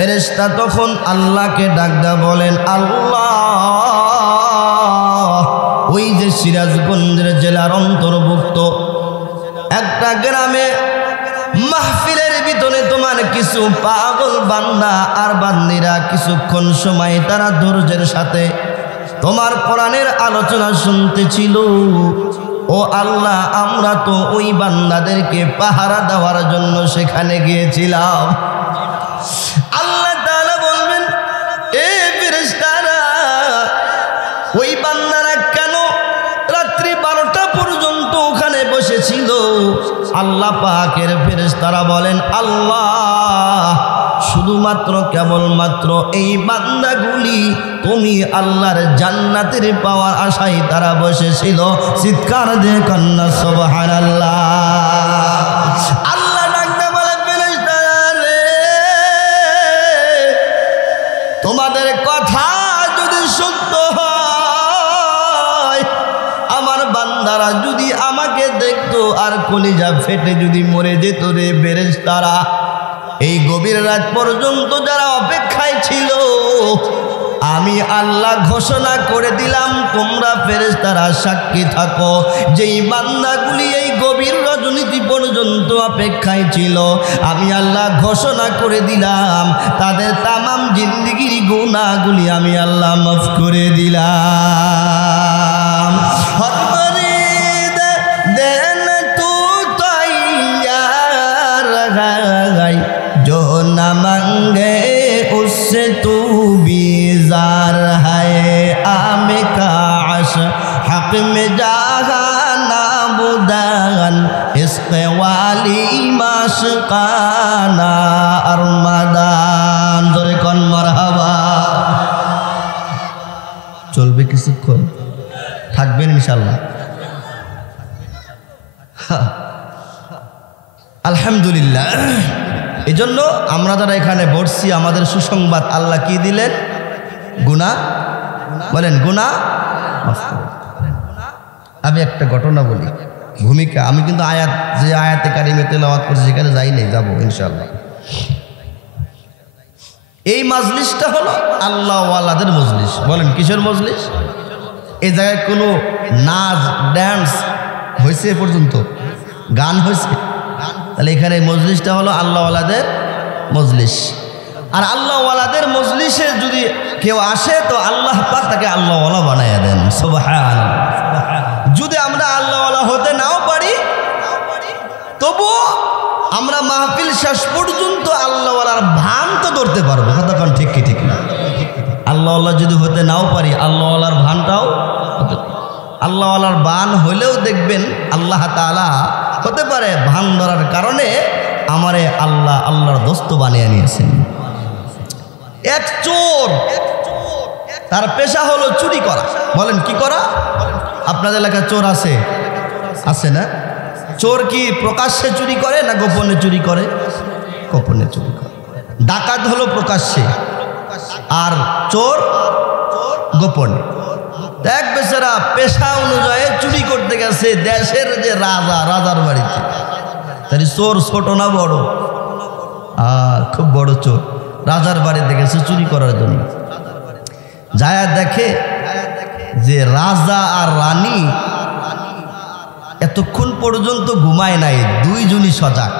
ফেরেশতা তখন আল্লাহকে ডাক দেয়া বলেন, আল্লাহ, ওই যে সিরাজগঞ্জের জেলার অন্তর্ভুক্ত একটা গ্রামে মাহফিলের ভিতরে তোমার কিছু পাগল বান্দা আর বান্দিরা কিছুক্ষণ সময় তারা ধৈর্যের সাথে তোমার কোরআনের আলোচনা শুনতেছিল। ও আল্লাহ, আমরা তো ওই বান্দাদেরকে পাহারা দেওয়ার জন্য সেখানে গিয়েছিলাম। আল্লাহ তাআলা বলবেন, এ ফেরেশতারা, ওই বান্দারা কেন রাত্রি 12টা পর্যন্ত ওখানে বসেছিল? আল্লাহ পাকের ফেরেশতারা বলেন, আল্লাহ, শুধুমাত্র কেবলমাত্র এই বান্দাগুলি তুমি আল্লাহর জান্নাতের পাওয়ার আশায় তারা বসেছিল। চিৎকার দিয়ে কান্না সুবহানাল্লাহ। আল্লাহ ডাকতে বলে, ফেরেশতারা রে, তোমাদের কথা যদি সত্য হয়, আমার বান্দারা যদি আমাকে দেখতো আর কলিজা ফেটে যদি মরে যেত রে ফেরেশতারা। এই গভীর রাত পর্যন্ত যারা অপেক্ষায় ছিল, আমি আল্লাহ ঘোষণা করে দিলাম, তোমরা ফেরেশতারা সাক্ষী থাকো, যেই বান্দাগুলি এই গভীর রজনীতি পর্যন্ত অপেক্ষায় ছিল, আমি আল্লাহ ঘোষণা করে দিলাম তাদের তামাম জিন্দেগির গুনাহগুলি আমি আল্লাহ মাফ করে দিলাম। দেন তু তৈয়ার গাই जो न मांगे उससे तू बीजार है। आमे काश हक में जागा नाबुदान इश्क़ वाली माशकाना अरमादान। जोरे कौन मरहबा। চলবে কিছুক্ষণ, থাকবেন ইনশাআল্লাহ। আলহামদুলিল্লাহ। এই জন্য আমরা যারা এখানে বসছি, আমাদের সুসংবাদ আল্লাহ কি দিলেন? গুনাহ, বলেন গুনাহ মাফ করে। আমি একটা ঘটনা বলি, ভূমিকা। আমি কিন্তু যে আয়াতে কারিমে তেলাওয়াত করছি সেখানে যাই নাই, যাবো ইনশাআল্লাহ। এই মাজলিসটা হলো আল্লাহওয়ালাদের মজলিস। বলেন কিসের মজলিস? এই জায়গায় কোনো নাচ ড্যান্স হয়েছে এ পর্যন্ত? গান হয়েছে? তাহলে এখানে মজলিসটা হলো আল্লাহওয়ালাদের মজলিস। আর আল্লাহওয়ালাদের মজলিসে যদি কেউ আসে তো আল্লাহ পাক তাকে আল্লাহওয়ালা বানায়া দেন। সুবহানাল্লাহ। যদি আমরা আল্লাহওয়ালা হতে নাও পারি, তবু আমরা মাহফিল শেষ পর্যন্ত আল্লাহওয়ালার ভান তো ধরতে পারবো। কতক্ষণ ঠিক কি ঠিক না? আল্লাহওয়ালা যদি হতে নাও পারি, আল্লাহওয়ালার ভানটাও আল্লাহওয়ালার বান হলেও দেখবেন আল্লাহ তাআলা হতে পারে ভান ধরার কারণে আমারে আল্লাহর দোস্ত বানিয়ে নিয়েছেন। এক চোর, তার পেশা হলো চুরি করা। বলেন কি করা? আপনাদের এলাকায় চোর আছে? আছে না? চোর কি প্রকাশ্যে চুরি করে না গোপনে চুরি করে? গোপনে চুরি করে। ডাকাত হলো প্রকাশ্যে, আর চোর গোপনে। এক বেচারা পেশা অনুযায়ী চুরি করতে গেছে দেশের যে রাজার বাড়িতে। তাই চোর ছোট না বড়? খুব বড় চোর। রাজার বাড়িতে গেছে চুরি করার জন্য। যায় দেখে যে রাজা আর রানী এতক্ষণ পর্যন্ত ঘুমায় নাই, দুইজনই সজাগ।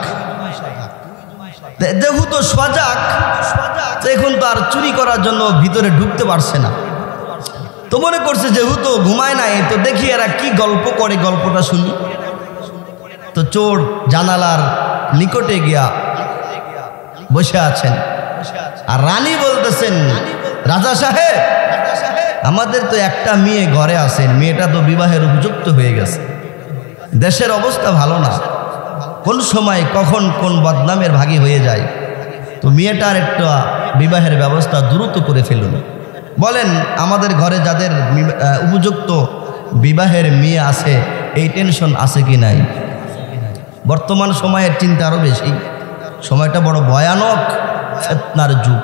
যেহেতু সজাগ, এখন তো আর চুরি করার জন্য ভিতরে ঢুকতে পারছে না। তো মনে করছে যেহেতু ঘুমায় নাই, তো দেখি এরা কি গল্প করে, গল্পটা শুনি। তো চোর জানালার নিকটে গিয়া বসে আছেন, আর রানী বলতেছেন, রাজা সাহেব, আমাদের তো একটা মেয়ে ঘরে আছেন, মেয়েটা তো বিবাহের উপযুক্ত হয়ে গেছে। দেশের অবস্থা ভালো না, কোন সময় কখন কোন বদনামের ভাগী হয়ে যায়। তো মেয়েটার একটা বিবাহের ব্যবস্থা দ্রুত করে ফেলুন। বলেন আমাদের ঘরে যাদের উপযুক্ত বিবাহের মেয়ে আছে, এই টেনশন আছে কি নাই? বর্তমান সময়ের চিন্তা আরো বেশি। সময়টা বড় ভয়ানক, ফিতনার যুগ।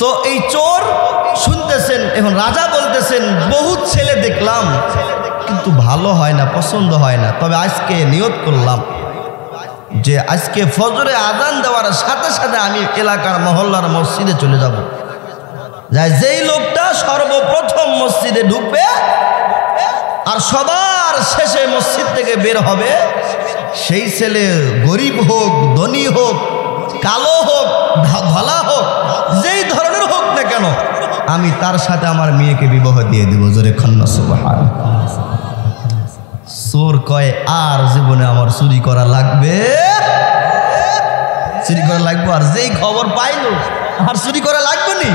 তো এই চোর শুনতেছেন, এখন রাজা বলতেছেন, বহুত ছেলে দেখলাম কিন্তু ভালো হয় না, পছন্দ হয় না, তবে আজকে নিয়ত করলাম যে আজকে ফজরে আজান দেওয়ার সাথে সাথে আমি এলাকার মহল্লার মসজিদে চলে যাব। যেই লোকটা সর্বপ্রথম মসজিদে ঢুকবে আর সবার শেষে মসজিদ থেকে বের হবে, সেই ছেলে গরিব হোক, ধনী হোক, কালো হোক, ধলা হোক, যেই ধরনের হোক না কেন, আমি তার সাথে আমার মেয়েকে বিবাহ দিয়ে দেব। জোরে খান্না সুবহান। চোর কয় আর জীবনে আমার চুরি করা লাগবে, চুরি করা লাগবে, আর যেই খবর পাইলো আর চুরি করা লাগবে নি।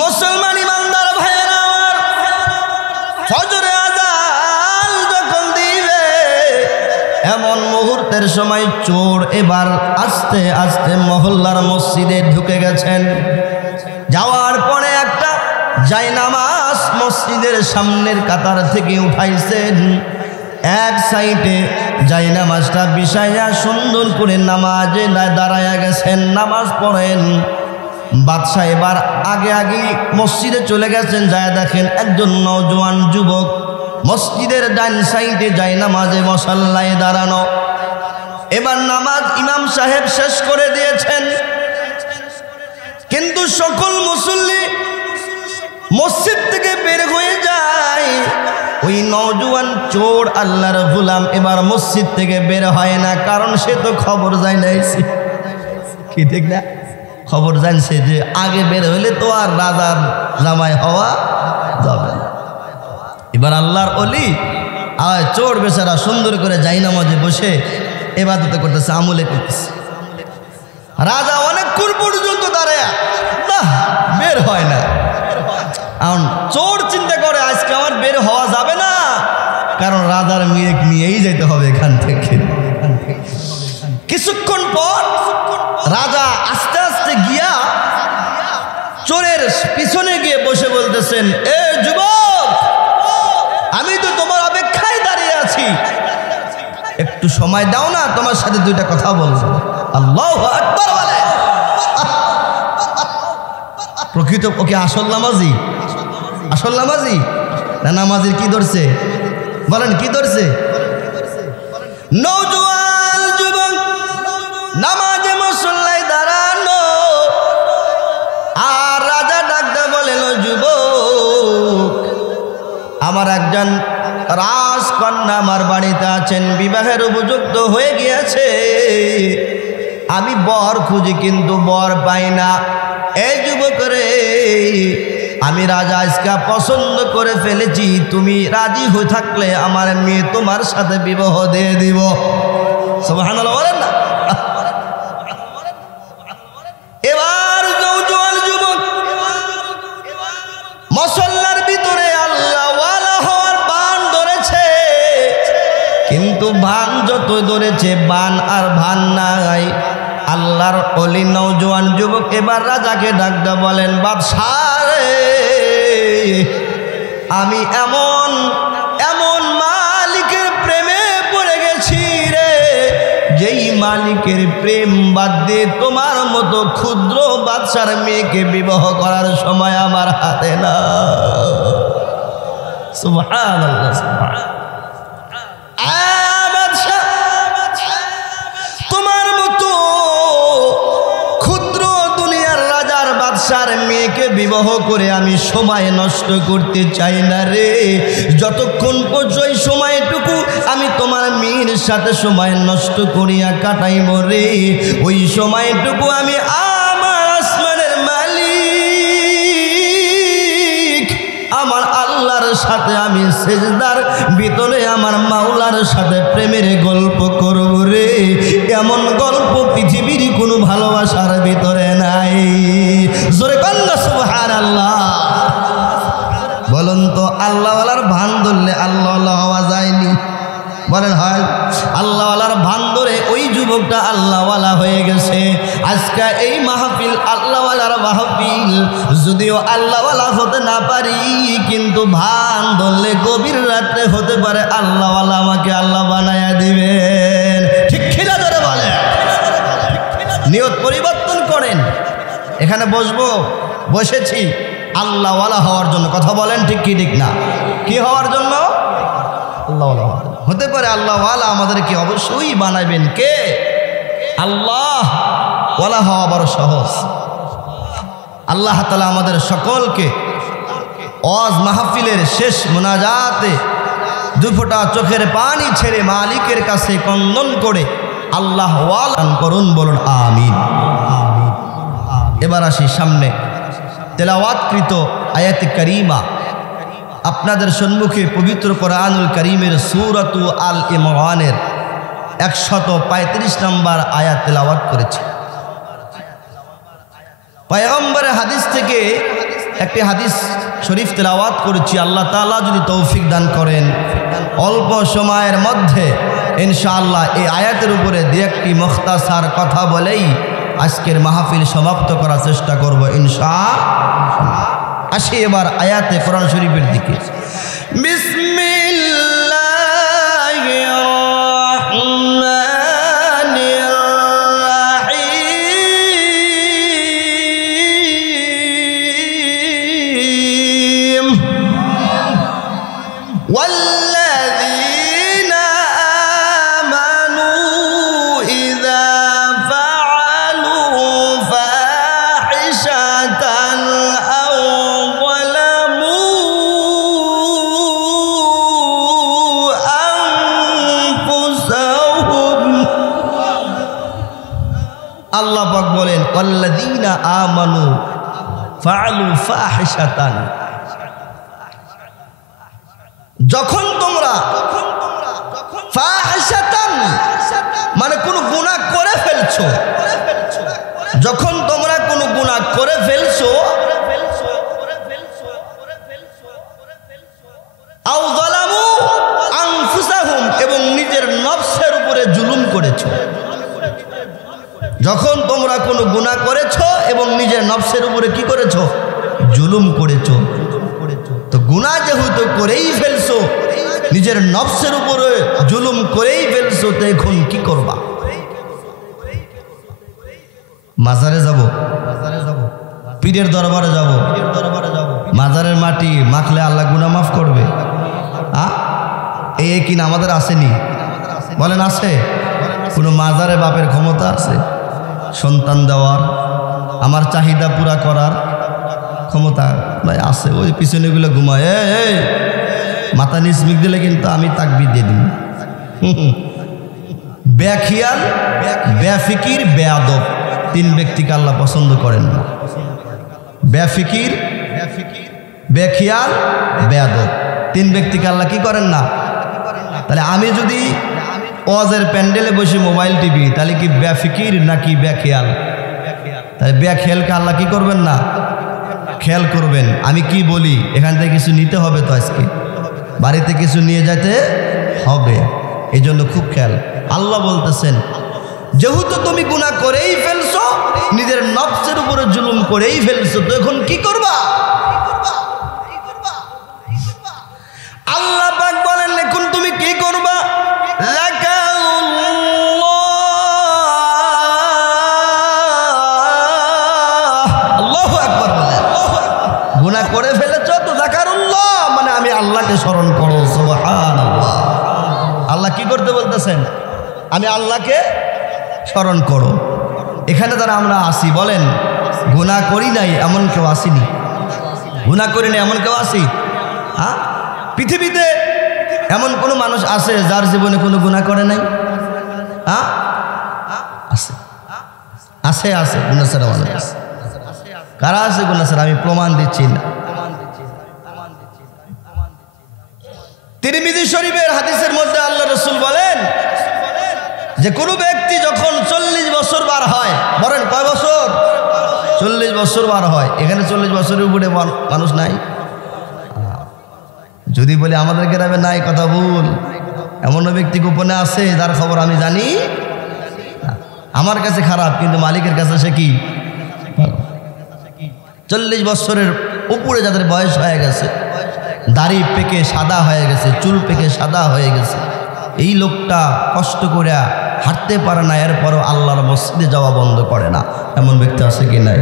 মুসলমান ইমানদার ভাইয়েরা আমার, ফজরে আযান যখন দিবে এমন মুহূর্তের সময় চোর এবার আস্তে আস্তে মহল্লার মসজিদে ঢুকে গেছেন। যাওয়ার পরে একটা জায়নামাজ মসজিদের সামনের কাতার থেকে উঠাইছেন। এক সাইডে জায়নামাজটা বিছাইয়া সুন্দর করে নামাজে দাঁড়ায়া গেছেন, নামাজ পড়েন। বাদশাহ এবার আগে আগে মসজিদে চলে গেছেন। যায় দেখেন একজন নওজোয়ান যুবক মসজিদের ডান সাইডে জায়নামাজে মুসাল্লায় দাঁড়ানো। এবার নামাজ ইমাম সাহেব শেষ করে দিয়েছেন, কিন্তু সকল মুসল্লি মসজিদ থেকে বের হয়ে যায়। ওই নওজোয়ান চোর আল্লাহর গোলাম এবার মসজিদ থেকে বের হয় না, কারণ সে তো খবর জানাইছে। কি ঠিক না? খবর জানছে যে আগে বের হলে তো আর রাজার জামাই হওয়া যাবে না। এবার আল্লাহর ওলি চোর বেচারা সুন্দর করে জায়নামাজে বসে ইবাদত করতেছে, আমলে করতেছে। রাজা অনেকক্ষণ পর্যন্ত দাঁড়ায় না, বের হয় না। এখন চোর চিন্তা করে আজকে আমার বের হওয়া যাবে না, কারণ রাজার মেয়ে নিয়েই যেতে হবে এখান থেকে। কিছুক্ষণ পর রাজা আস্তে আস্তে গিয়া চোরের পিছনে গিয়ে বসে বলতেছেন, এ যুবক, আমি তো তোমার অপেক্ষায় দাঁড়িয়ে আছি, একটু সময় দাও না, তোমার সাথে দুইটা কথা বলবো। আল্লাহু আকবার বলে। প্রকৃত ওকে আসল নামাজি, আসল নামাজি না নামাজির কি ধরছে? বলেন কি ধরছে? নওজোয়ান যুবক নামাজে মুসল্লায় দাঁড়ানো, আর রাজা ডাকতে বলেন, যুবক, আমার একজন রাজকন্যা আমার বাড়িতে আছেন, বিবাহের উপযুক্ত হয়ে গিয়েছে, আমি বর খুঁজি কিন্তু বর পাই না। এই যুবক রে, আমি রাজা আজকে পছন্দ করে ফেলেছি, তুমি রাজি হয়ে থাকলে আমার মেয়ে তোমার সাথে বিবাহ দিয়ে দিব। সুবহানাল্লাহ বলেন না। এবার নওজোয়ান যুবক মুসল্লার ভিতরে আল্লাহওয়ালা হওয়ার বান ধরেছে, কিন্তু ভান যত ধরেছে বান আর ভান নাই। আল্লাহর ওলি নওজোয়ান যুবক এবার রাজাকে ডাকতে বলেন, বাদশাহ রে, আমি এমন এমন মালিকের প্রেমে পড়ে গেছি রে, যেই মালিকের প্রেম বাদ দিয়ে তোমার মতো ক্ষুদ্র বাদশার মেয়েকে বিবাহ করার সময় আমার হাতে না। সুবহানাল্লাহ, সুবহানাল্লাহ। তোমার মতো ক্ষুদ্র দুনিয়ার রাজার বাদশার মেয়েকে বিবাহ করে আমি সময় নষ্ট করতে চাই না রে। যতক্ষণ পর্যন্ত সময়টুকু আমি তোমার মেয়ের সাথে সময় নষ্ট করিয়া কাটাইব রে, ওই সময়টুকু আমি আমার আসমানের মালিক আমার আল্লাহর সাথে আমি সেজদার ভিতরে আমার মাওলার সাথে প্রেমের গল্প করব রে। এমন গল্প পৃথিবীর কোনো ভালোবাসার ভিতরে নাই। জোরে কন্যা সুবহানাল্লাহ। বলুন তো, আল্লাহওয়ালার ভান ধরলে আল্লাহওয়ালা হওয়া যায়নি? বলেন হয়? আল্লাহওয়ালার ভান ধরে ওই যুবকটা আল্লাহওয়ালা হয়ে গেছে। আজকে এই মাহফিল আল্লাহওয়ালার মাহফিল, যদিও আল্লাহওয়ালা হতে না পারি, কিন্তু ভান ধরলে গভীর রাতে হতে পারে আল্লাহওয়ালা আমাকে আল্লাহ বানায়া দিবেন। ঠিক কিনা ধরে বলে? নিয়ত পরিবর্তন করেন। এখানে বসবো, বসেছি আল্লাহওয়ালা হওয়ার জন্য। কথা বলেন ঠিক কি ঠিক না? কি হওয়ার জন্য? আল্লাহওয়ালা হতে পারে। আল্লাহওয়ালা আমাদেরকে অবশ্যই বানাবেন কে? আল্লাহ ওয়ালা হওয়া বড় সহজ। আল্লাহ তাআলা আমাদের সকলকে ওয়াজ মাহফিলের শেষ মুনাজাতে দুফোঁটা চোখের পানি ছেড়ে মালিকের কাছে ক্রন্দন করে আল্লাহ ওয়ালা করুন, বলুন আমিন। এবার আসি সামনে তেলাওয়াতকৃত আয়াতে কারিমা। আপনাদের সম্মুখে পবিত্র কোরআনুল কারীমের সূরাতু আল ইমরানের 135 নম্বর আয়াত তেলাওয়াত করেছি। পয়গম্বরের হাদিস থেকে একটি হাদিস শরীফ তেলাওয়াত করেছি। আল্লাহ তাআলা যদি তৌফিক দান করেন অল্প সময়ের মধ্যে ইনশাআল্লাহ এই আয়াতের উপরে দু একটি মুখতাসার কথা বলেই আজকের মাহফিল সমাপ্ত করার চেষ্টা করব ইনশাআল্লাহ। আসি এবার আয়াতে কোরআন শরীফের দিকে। বিসমিল্লাহির রাহমানির রাহিম। والذين آمنوا إذا فعلوا فاحشة أو ظلموا أنفسهم আল্লাহ পাক বলেন والذين آمنوا فعلوا فاحشة। যখন তোমরা ফাহিশাতান মানে কোনো গুনাহ করে ফেলছো, যখন তোমরা কোনো গুনাহ করে ফেলছো, আও যালামু আনফুসাহুম এবং নিজের নফসের উপরে জুলুম করেছো। যখন তোমরা কোনো গুনাহ করেছো এবং নিজের নফসের উপরে কি করেছো? জুলুম করেছো। তো গুনাহ যেহেতু করেই ফেলছো, নিজের নফসের উপরে জুলুম করেই ফেলছো, তো এখন কি করবা? মাজারে যাব, পীরের দরবারে যাব, মাজারের মাটি মাখলে আল্লাহ গুনাহ মাফ করবে? এই কিনা আমাদের আসেনি? বলেন আছে? কোনো মাজারে বাপের ক্ষমতা আছে সন্তান দেওয়ার, আমার চাহিদা পুরা করার ক্ষমতা ভাই আছে? ওই পিছনেগুলো ঘুমায়, এই মাথা নিচ মিক দিলে কিন্তু আমি তাকবীর দিয়ে দিই। বেখিয়াল, বেফিকির, বেয়াদব, তিন ব্যক্তিকে আল্লাহ পছন্দ করেন না। বেফিকির, বেখিয়াল, বেয়াদব, তিন ব্যক্তিকে আল্লাহ কি করেন না। তাহলে আমি যদি ওয়াজের প্যান্ডেলে বসে মোবাইল টিভি, তাহলে কি বেফিকির নাকি বেখিয়াল? তাহলে বেখিয়ালকে আল্লাহ কি করবেন না, খেয়াল করবেন। আমি কি বলি এখান থেকে কিছু নিতে হবে, তো আজকে বাড়িতে কিছু নিয়ে যেতে হবে, এই জন্য খুব খেয়াল। আল্লাহ বলতেছেন যেহেতু তুমি গুনাহ করেই ফেলছো, নিজের নফসের উপরে জুলুম করেই ফেলছো, তো এখন কি করবা? আল্লাহ পাক বলেন এখন তুমি কি করবা? গুনাহ করে ফেলেছ তো যাকারুল্লাহ মানে আমি আল্লাহকে স্মরণ করো। সুবহানাল্লাহ। আল্লাহ কি করতে বলতেছেন? আমি আল্লাহকে স্মরণ করো। এখানে যারা আমরা আসি বলেন গুনাহ করি নাই এমন কেউ আসিনি? গুনাহ করি নাই এমন কেউ আসি? হ্যাঁ, পৃথিবীতে এমন কোনো মানুষ আছে যার জীবনে কোনো গুনাহ করে নাই? হ্যাঁ আছে, আছে, আছে গুনাহ ছাড়া মানুষ আছে। কারা আছে গুনাহ ছাড়া? আমি প্রমাণ দিচ্ছি না। তিরমিজি শরীফের হাদিসের মধ্যে আল্লাহ রাসূল বলেন যে কোনো ব্যক্তি যখন 40 বছর বার হয়, বলেন কয় বছর? 40 বছর বার হয়। এখানে 40 বছরের উপরে মানুষ নাই? যদি বলি আমাদের গ্রামে নাই, কথা ভুল। এমন ব্যক্তি গোপনে আছে যার খবর আমি জানি। আমার কাছে খারাপ, কিন্তু মালিকের কাছে সে কি? 40 বছরের উপরে যাদের বয়স হয়ে গেছে, দাড়ি পেকে সাদা হয়ে গেছে, চুল পেকে সাদা হয়ে গেছে, এই লোকটা কষ্ট করে হাঁটতে পারে না, এরপরও আল্লাহর মসজিদে যাওয়া বন্ধ করে না, এমন ব্যক্তি আছে কি নাই?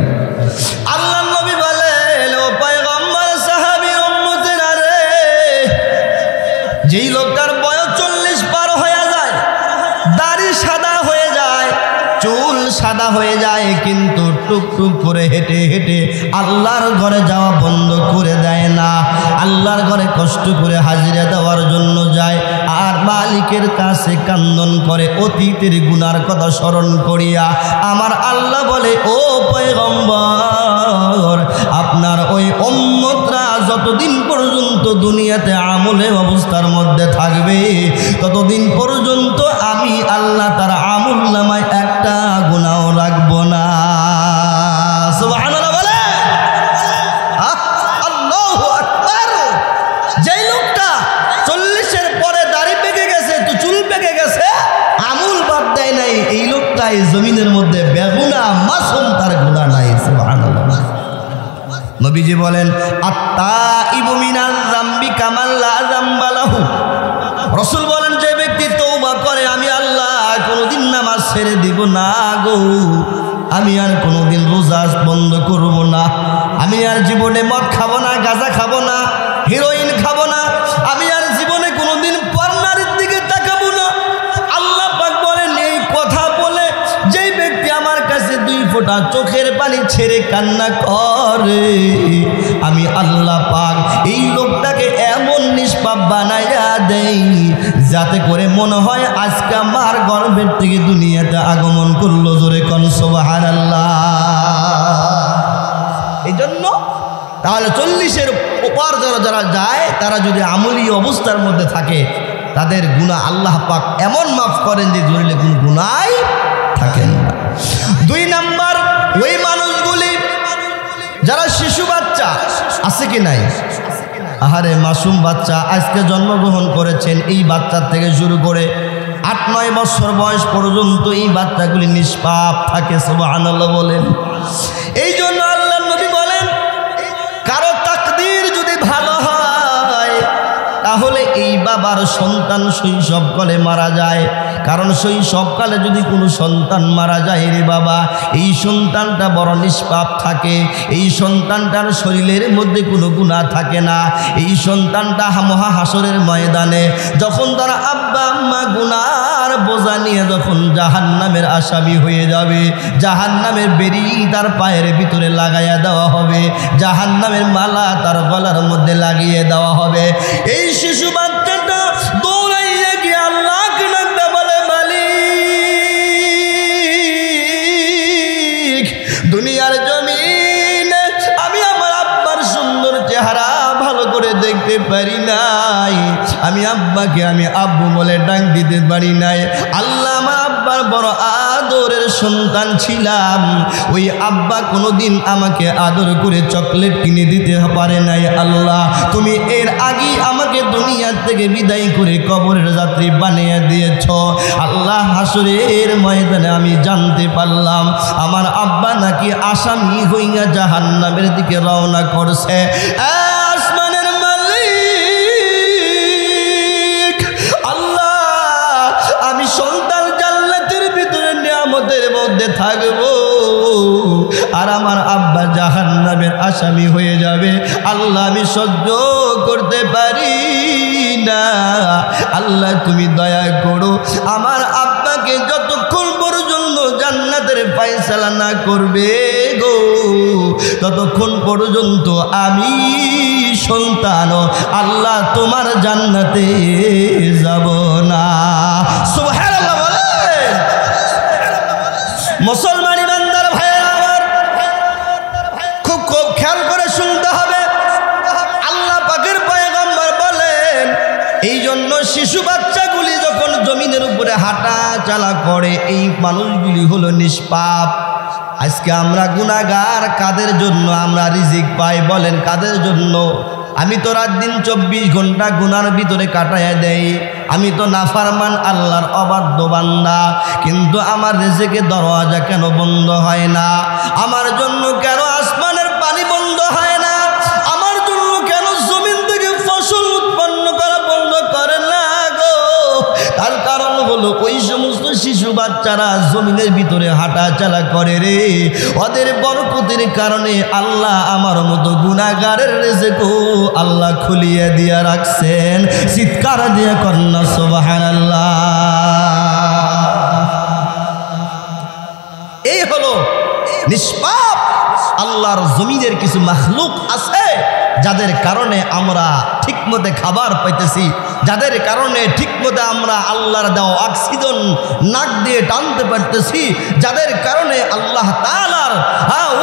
আল্লাহ নবী বলেন ও পয়গম্বর সাহাবী উম্মতেরা রে, যেই লোকটার 40 পার হয়ে যায়, দাড়ি সাদা হয়ে যায়, চুল সাদা হয়ে যায়, কিন্তু টুকটুক করে হেঁটে হেঁটে আল্লাহর ঘরে যাওয়া বন্ধ করে দেয় না। আল্লাহর ঘরে কষ্ট করে হাজিরা দেওয়ার জন্য যায়, আর মালিকের কাছে কান্দন করে অতীতের গুনার কথা স্মরণ করিয়া। আমার আল্লাহ বলে, ও পয়গম্বর, আপনার ওই উম্মতরা যতদিন পর্যন্ত দুনিয়াতে আমলে অবস্থার মধ্যে থাকবে, ততদিন পর্যন্ত আমি আল্লাহ তার আমল নামায় একটা গুনাহও রাখবো না। সুবহানাল্লাহ বলে, আল্লাহু আকবার। যেই লোকটা 40-এর পরে দাড়ি পেকে গেছে, তো চুল পেকে গেছে, আমল বাদ দেয় নাই, এই লোকটা এই জমিনের মধ্যে বেগুনা মাসুম, তার গুনাহ নাই। সুবহানাল্লাহ। নবীজি বলেন, আত্তাইবু মিনাজ যামবি কামান লা যামবা লাহু। রাসূল বলেন, যে ব্যক্তি তওবা করে, আমি আল্লাহ কোনোদিন নামাজ ছেড়ে দিব না গো, আমি আর কোনোদিন রোজা বন্ধ করব না, আমি আর জীবনে মদ খাবো না, গাঁজা খাবো না, হিরোইন খাবো না, আমি আর জীবনে কোনোদিন পর্নারীর দিকে তাকাবো না। আল্লাহ পাক বলেন, এই কথা বলে যেই ব্যক্তি আমার কাছে 2 ফোঁটা চোখের পানি ছেড়ে কান্না করে, আমি আল্লাহ পাক এই লোকটাকে এমন নিষ্পাপ বানাইয়া দেই, যাতে করে মনে হয় আজকে আমার গর্ভের থেকে দুনিয়াতে আগমন করলো। জোরে কোন সুবহানাল্লাহ। এই জন্য তাহলে 40-এর উপর যারা যায়, তারা যদি আমলি অবস্থার মধ্যে থাকে, তাদের গুনাহ আল্লাহ পাক এমন মাফ করেন যে জরিলে কোনো গুনাহ থাকেন না। 2 নাম্বার, ওই মানুষগুলি যারা শিশু বাচ্চা আছে কি নাই? আহারে মাসুম বাচ্চা আজকে জন্মগ্রহণ করেছেন, এই বাচ্চার থেকে শুরু করে 8-9 বছর বয়স পর্যন্ত এই বাচ্চাগুলি নিষ্পাপ থাকে। সুবহানাল্লাহ বলেন। এই জন্য আল্লাহর নবী বলেন, কারো তাকদীর যদি ভালো হয়, তাহলে এই বাবার সন্তান শৈশবকালে মারা যায়। কারণ শৈশবকালে যদি কোনো সন্তান মারা যায় রে বাবা, এই সন্তানটা বড় নিষ্পাপ থাকে, এই সন্তানটার শরীরের মধ্যে কোনো গুনাহ থাকে না। এই সন্তানটা মহাহাসরের ময়দানে যখন তার আব্বা আম্মা গুনার বোঝা নিয়ে যখন জাহান্নামের আসামি হয়ে যাবে, জাহান্নামের বেরি তার পায়ের ভিতরে লাগাইয়া দেওয়া হবে, জাহান্নামের মালা তার গলার মধ্যে লাগিয়ে দেওয়া হবে, এই শিশু বাচ্চাটা দৌড়াইয়া গিয়ে আল্লাহকে ডাকতে বলে, মালিক, দুনিয়ার জমিনে আমি আমার আব্বার সুন্দর চেহারা ভালো করে দেখতে পারি নাই, আমি আব্বাকে আমি আব্বু বলে ডাক দিতে পারি নাই। আল্লাহ, আমার আব্বার বড় আদরের সন্তান ছিলাম, ওই আব্বা কোনোদিন আমাকে আদর করে চকলেট কিনে দিতে পারে নাই। আল্লাহ, তুমি এর আগেই আমাকে দুনিয়ার থেকে বিদায় করে কবরের যাত্রী বানিয়ে দিয়েছ। আল্লাহ, হাসরের ময়দানে আমি জানতে পারলাম আমার আব্বা নাকি আসামি হইয়া জাহান্নামের দিকে রওনা করছে। আসমানের মালিক আল্লাহ, আমি সন্তান জান্নাতের ভিতরে নিয়ামতের মধ্যে থাকবো, আর আমার আব্বা জাহান্নামের আসামি হয়ে যাবে। আল্লাহ, আমি সহ্য করতে পারি না। আল্লাহ, তুমি দয়া করো, আমার আব্বাকে যতক্ষণ পর্যন্ত জান্নাতের ফয়সালা না করবে গো, ততক্ষণ পর্যন্ত আমি সন্তান আল্লাহ তোমার জান্নাতে যাব না। সুবহানাল্লাহ বলেন। মুসলমানি বান্দার ভাইয়েরা আমার, খুব খুব খেয়াল করে শুনতে হবে। আল্লাহ পাকের পয়গম্বর বলেন, এই জন্য শিশু বাচ্চাগুলি যখন জমিনের উপরে হাঁটা চলা করে, এই মানুষগুলি হলো নিষ্পাপ। আজকে আমরা গুনাহগার, কাদের জন্য আমরা রিজিক পাই বলেন? কাদের জন্য? আমি তো রাত দিন 24 ঘন্টা গুনার ভিতরে কাটাইয়া দেই, আমি তো নাফরমান আল্লাহর অবাধ্য বান্দা, কিন্তু আমার রিজিকের দরওয়াজা কেন বন্ধ হয় না? আমার জন্য কেন আসমানের পানি বন্ধ হয় না? আমার জন্য কেন জমিন থেকে ফসল উৎপন্ন করা বন্ধ করে না গো? তার কারণ হলো ওই সমস্ত শিশু বাচ্চারা জমিনের ভিতরে হাঁটা চলা করে রে, ওদের বরকতের কারণে আল্লাহ আমার মতো গুনাহগারের রিজিকও আল্লাহ খুলিয়ে দিয়া রাখছেন। চিৎকার দিয়ে কন্যা সুবহান। মাখলুক আছে যাদের কারণে আমরা ঠিকমতো খাবার পাইতেছি, যাদের কারণে ঠিকমতো আমরা আল্লাহর দেওয়া অক্সিজেন নাক দিয়ে টানতে পারতেছি, যাদের কারণে আল্লাহ তাআলার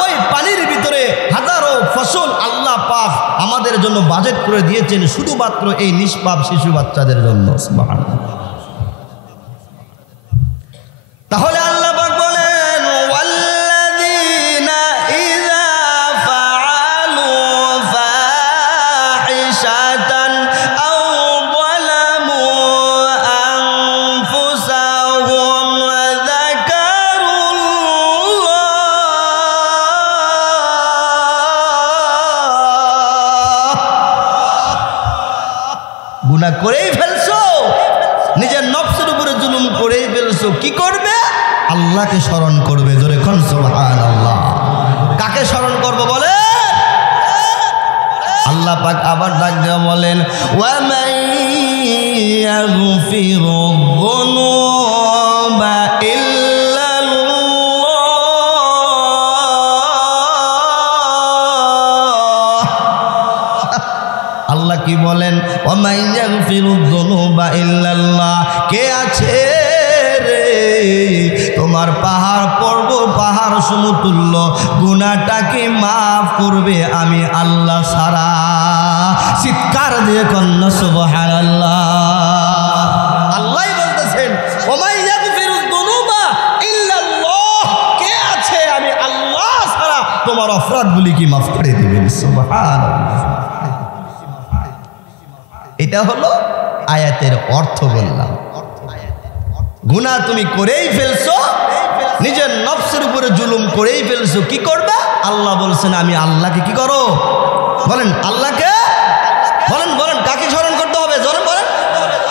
ওই পানির ভিতরে হাজারো ফসল আল্লাহ পাক আমাদের জন্য বাজেট করে দিয়েছেন শুধুমাত্র এই নিষ্পাপ শিশু বাচ্চাদের জন্য। সুবহানাল্লাহ। তাহলে আল্লাহ পাক বলেন ওয়াল্লাযীনা ইযা ফাআলু ফাহিশাতান আও যালামু আনফুসাহুম যাকারুল্লাহ, গুনাহ করেই ফেলছো, নিজের নফসের উপরে জুলুম করেই ফেলছো, কি করবে? আল্লাহকে স্মরণ করবে। জোরে কোন সুবহানাল্লাহ। কাকে স্মরণ করবো বলে? আল্লাহ পাক আবার ডাক দেওয়া বলেন ওয়া মান ইয়াগফিরুয-যুনুবা ইল্লাল্লাহ। আল্লাহ কি বলেন? ওয়া মান ইয়াগফিরুয-যুনুবা ইল্লাল্লাহ। কে আছে রে তোমার পাহাড় পর্বত পাহাড় সমতুল্য গুনাহটাকে মাফ করবে আমি আল্লাহ ছাড়া? চিৎকার দিয়ে কন্যা সুবহানাল্লাহ। আল্লাহ বলতেছেন ওয়া মান ইয়াগফিরুয-যুনুবা ইল্লাল্লাহ, কে আছে আমি আল্লাহ ছাড়া তোমার অপরাধগুলি কি মাফ করে দিবেন। সুবহানাল্লাহ। এটা হলো আয়াতের অর্থ বললাম। গুনাহ তুমি করেই ফেলছো, নিজের নফসের উপরে জুলুম করেই ফেলছো, কি করবে? আল্লাহ বলছেন আমি আল্লাহকে কি করো বলেন? আল্লাহকে বলেন, বলেন কাকে স্মরণ করতে হবে? জোরে বলেন,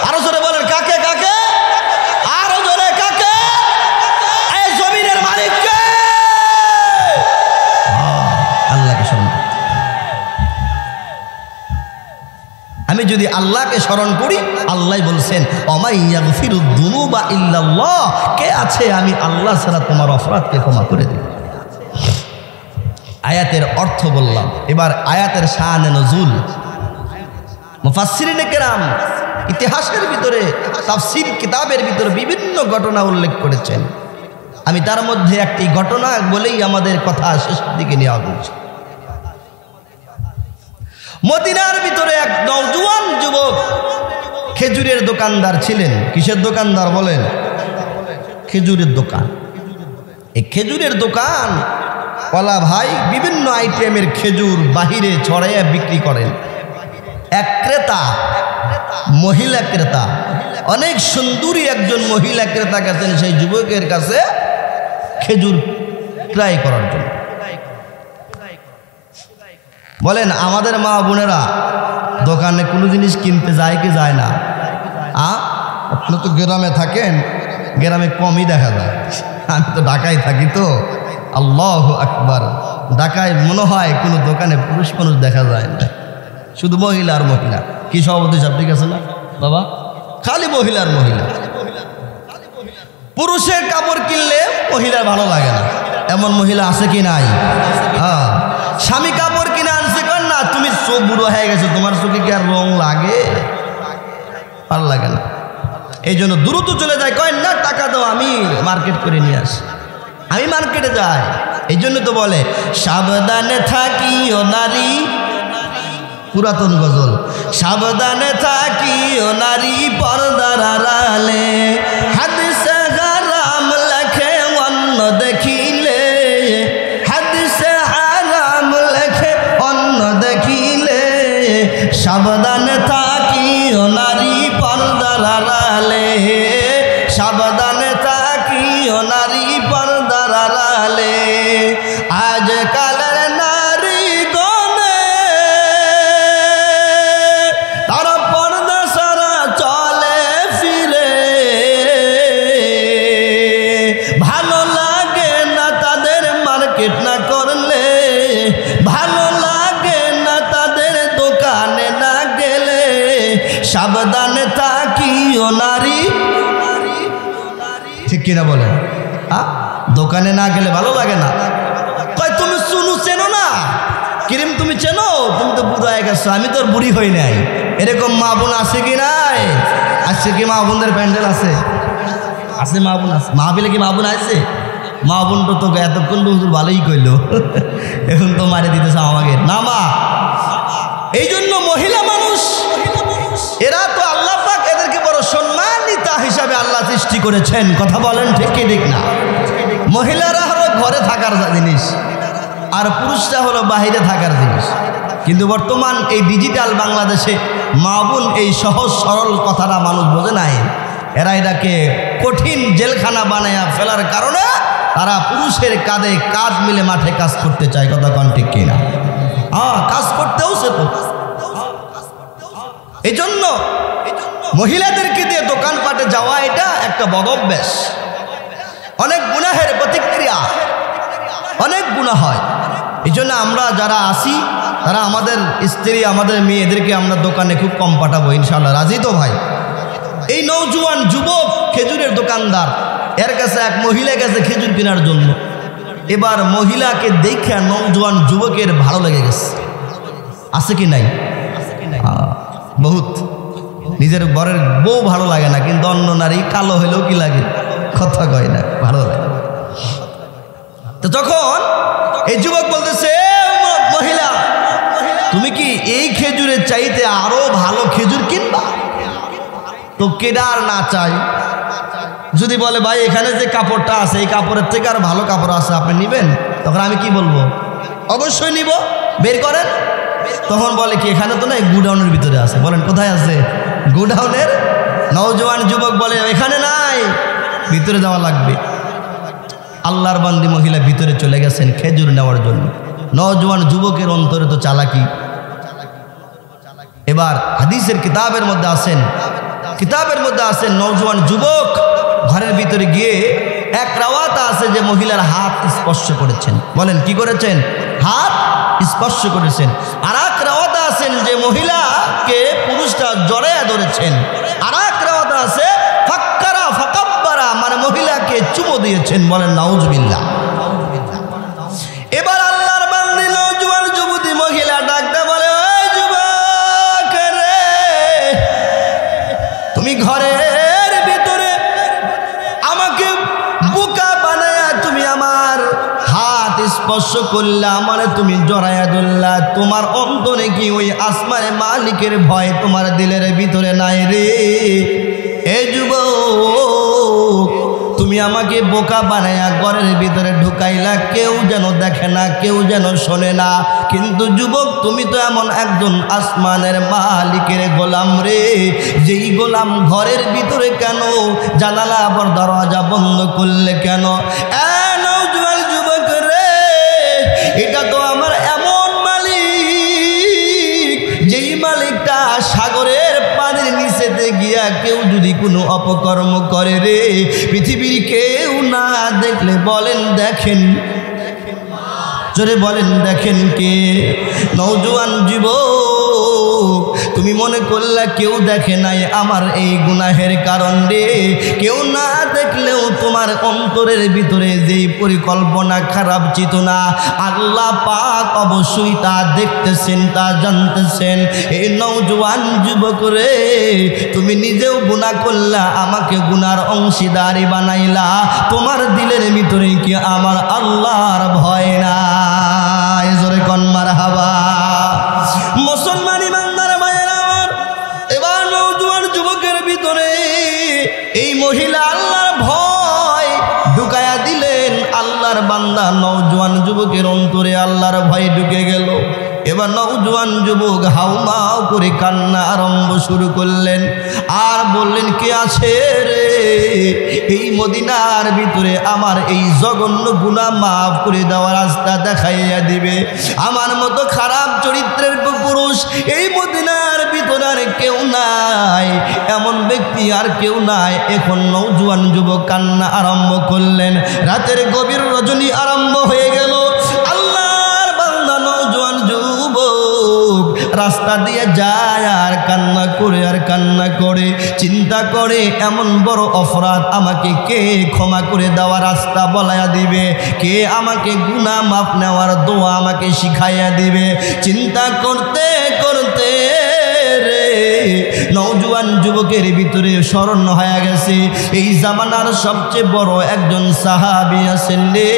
আরো জোরে বলেন কাকে, কাকে আরো জোরে কাকে? এই জমিনের মালিককে, আল্লাহকে স্মরণ করতে। আমি যদি আল্লাহকে স্মরণ করি, আল্লাহ বলছেন ওমা ইয়াগফিরুয-যুনুবা ইল্লাল্লাহ, কে আছে আমি আল্লাহ ছাড়া তোমার অপরাধকে ক্ষমা করে দেব। আয়াতের অর্থ বললাম। এবার আয়াতের শানে নজুল। মুফাসসিরিনে কেরাম ইতিহাসের ভিতরে তাফসীর কিতাবের ভিতরে বিভিন্ন ঘটনা উল্লেখ করেছেন। আমি তার মধ্যে একটি ঘটনা বলেই আমাদের কথা শেষের দিকে নেওয়া হচ্ছে। মদিনার ভিতরে এক নওজোয়ান যুবক খেজুরের দোকানদার ছিলেন। কিসের দোকানদার বলেন? খেজুরের দোকান। এই খেজুরের দোকান ওয়ালা ভাই বিভিন্ন আইটেমের খেজুর বাহিরে ছড়াইয়া বিক্রি করেন। এক ক্রেতা, মহিলা ক্রেতা, অনেক সুন্দরী একজন মহিলা ক্রেতা গেছেন সেই যুবকের কাছে খেজুর ক্রয় করার জন্য। বলেন আমাদের মা বোনেরা দোকানে কোনো জিনিস কিনতে যায় কি যায় না? আপনি তো গ্রামে থাকেন, গ্রামে কমই দেখা যায়। আমি তো ঢাকায় থাকি, তো আল্লাহু আকবার, ঢাকায় মনে হয় কোনো দোকানে পুরুষ মানুষ দেখা যায় না, শুধু মহিলা আর মহিলা। কি সভাপতি সাহেব ঠিক আছে না বাবা? খালি মহিলার মহিলা। পুরুষের কাপড় কিনলে মহিলার ভালো লাগে না, এমন মহিলা আছে কি নাই? হ্যাঁ, স্বামী কাপড় কিনে আনছে, কর না তুমি চোখ বুড়ো হয়ে গেছে, তোমার চোখে কি আর রং লাগে? ভালো লাগে না। এই জন্য দ্রুত চলে যায়, কয় না টাকা দাও আমি মার্কেট করে নিয়ে আসি, আমি মার্কেটে যাই। এই জন্য তো বলে সাবধানে থাকিও নারী, পুরাতন গজল, সাবধানে থাকিও নারী পর্দার আড়ালে, হাদিসে হারাম লেখে অন্য দেখিলে, হাদিসে হারাম লেখে অন্য দেখিলে, সাবধানে থাকিও নারী পর্দার আড়ালে, সাবধানে থাকিও নারী পর্দার আড়ালে। আজকালের নারী গণে তারা পর্দা সারা চলে ফিরে, ভালো লাগে না তাদের মার্কেট না করলে, ভালো লাগে না তাদের দোকানে না গেলে, সাবধানে থাকিও নারী। ঠিক কিনা বলেন? দোকানে না গেলে ভালো লাগে না? কয় তুমি চুনু চেনো না? আইসক্রিম তুমি চেনো? তুমি তো বুড়ো হয়ে গেছো। আমি তো আর বুড়ি হই নাই। এরকম মা বোন আছে কি নাই? আজকে কি মা বোনদের প্যান্ডেল আছে? আছে মা বোন আছে। মাহফিলে কি মা বোন আছে? মা বোন তো তোকে এতক্ষণ তো হুজুর ভালোই কইলো, এখন তো মারে দিতেছে আমাকে না মা। এই জন্য মহিলা মানুষ এরা তো আল্লাহ পাক এদেরকে বড় সম্মানিতা হিসাবে আল্লাহ সৃষ্টি করেছেন। কথা বলেন ঠিক কি ঠিক না? মহিলারা হলো ঘরে থাকার জিনিস আর পুরুষরা হলো বাহিরে থাকার জিনিস। কিন্তু বর্তমান এই ডিজিটাল বাংলাদেশে মা বোন এই সহজ সরল কথাটা মানুষ বোঝে নাই। এরা এটাকে কঠিন জেলখানা বানায়া ফেলার কারণে তারা পুরুষের কাঁধে কাজ মিলে মাঠে কাজ করতে চায়। কথা কন ঠিক কিনা? কাজ করতেও সে তো। এই জন্য মহিলাদেরকে দিয়ে দোকানপাটে যাওয়া এটা একটা বদ অভ্যাস। অনেক গুনাহের প্রতিক্রিয়া, অনেক গুনাহ হয়। এই জন্য আমরা যারা আসি তারা আমাদের স্ত্রী আমাদের মেয়েদেরকে আমরা দোকানে খুব কম পাঠাবো ইনশাআল্লাহ। রাজি তো ভাই? এই নওজোয়ান যুবক খেজুরের দোকানদার, এর কাছে এক মহিলা গেছে খেজুর কেনার জন্য। এবার মহিলাকে দেখে নওজোয়ান যুবকের ভালো লেগে গেছে। আছে কি নাই? বহুত। নিজের ঘরের বউ ভালো লাগে না, কিন্তু অন্য নারী কালো হলেও কি লাগে? কথা কয় না, ভালো লাগে। তো তখন এই যুবক বলতেছে, মহিলা তুমি কি এই খেজুরের চাইতে আরো ভালো খেজুর কিনবা? তো কেডার না চাই? যদি বলে ভাই এখানে যে কাপড়টা আছে এই কাপড়ের থেকে আর ভালো কাপড় আছে, আপনি নিবেন? তখন আমি কি বলবো? অবশ্যই নিব, বের করেন। তখন বলে কি এখানে তো না, গুডাউনের ভিতরে আছে। বলেন কোথায় আছে? গুডাউনের। নওজোয়ান যুবক বলে এখানে নাই, ভিতরে যাওয়া লাগবে। আল্লাহর বান্দি মহিলা ভিতরে চলে গেছেন খেজুর নেওয়ার জন্য। নওজোয়ান যুবকের অন্তরে তো চালাকি। এবার হাদিসের কিতাবের মধ্যে আছেন নওজোয়ান যুবক ঘরের ভিতরে গিয়ে এক রাওয়াত আছে যে মহিলার হাত স্পর্শ করেছেন। বলেন কি করেছেন? হাত স্পর্শ করেছেন। আর এক রাওয়াত আছেন যে মহিলাকে পুরুষটা জড়ায়া ধরেছেন। আর এক রাওয়াত আছে ফাক্কারা ফাকাব্বারা, মানে মহিলাকে চুমো দিয়েছেন। বলেন নাউজুবিল্লাহ। এবার আল্লাহর বান্দি নওজোয়ান যুবতী মহিলা ডাকতে বলে, ওই যুবক রে, তুমি ঘরের ভিতরে আমাকে বোকা বানায়া তুমি আমার হাত স্পর্শ করলা, মানে তুমি জড়ায়া ধরলা। তোমার অন্তরে কি ওই আসমানের মালিকের ভয় তোমার দিলের ভিতরে নাই রে? এ যুবক, তুমি আমাকে বোকা বানায়া ঘরের ভিতরে ঢুকাইলা, কেউ যেন দেখে না, কেউ যেন শোনে না। কিন্তু যুবক, তুমি তো এমন একজন আসমানের মালিকের গোলাম রে, যেই গোলাম ঘরের ভিতরে কেন জানালা আবার দরজা বন্ধ করলে কেন? নওজোয়ান যুবক রে, এটা তো আমার এমন মালিক, যেই মালিকটা সাগরের পানির নিচেতে গিয়া কেউ যদি কোনো অপকর্ম করে রে, পৃথিবীর কেউ না দেখলে বলেন দেখেন, জোরে বলেন দেখেন কে? নওজোয়ান যুবক, তুমি মনে করলা কেউ দেখে নাই আমার এই গুনাহের কারণ রে। কেউ না দেখলেও তোমার অন্তরের ভিতরে যেই পরিকল্পনা খারাপ চেতনা, আল্লাহ পাক অবশ্যই তা দেখতেছেন, তা জানতেছেন। এই নওজোয়ান যুবক রে, তুমি নিজেও গুনাহ করলা, আমাকে গুনার অংশীদারি বানাইলা। তোমার দিলের ভিতরে কি আমার আল্লাহর ভয় না? জোরে কোন মারহাবা। মুসলমান ইমানদার ভাইয়েরা আমার, এবার নওজোয়ান যুবকের ভিতরে এই মহিলা আল্লাহর ভয় ঢুকায়া দিলেন। আল্লাহর বান্দা নওজোয়ান যুবকের অন্তরে আল্লাহর ভয় ঢুকে গেল। এবার নওজোয়ান যুবক হাউমাউ করে কান্না আরম্ভ শুরু করলেন আর বললেন, কে আছে রে এই মদিনার ভিতরে আমার এই জঘন্য গুনাহ মাফ করে দেওয়ার রাস্তা দেখাইয়া দিবে? আমার মতো খারাপ চরিত্রের পুরুষ এই মদিনার ভিতরে আর কেউ নাই, এমন ব্যক্তি আর কেউ নাই। এখন নওজোয়ান যুবক কান্না আরম্ভ করলেন। রাতের গভীর রজনী আরম্ভ হয়ে গেল। আল্লাহর বান্দা নওজোয়ান যুবক রাস্তা দিয়ে যায় আর কান্না করে চিন্তা চিন্তা করে এমন বড় অপরাধ আমাকে কে ক্ষমা করে দেওয়ার রাস্তা বলাইয়া দিবে, কে আমাকে গুনাহ মাফ নেওয়ার দোয়া আমাকে শিখাইয়া দিবে। চিন্তা করতে করতে নওজোয়ান যুবকের ভিতরে স্মরণ হয়ে গেছে এই জামানার সবচেয়ে বড় একজন সাহাবী আছেন রে,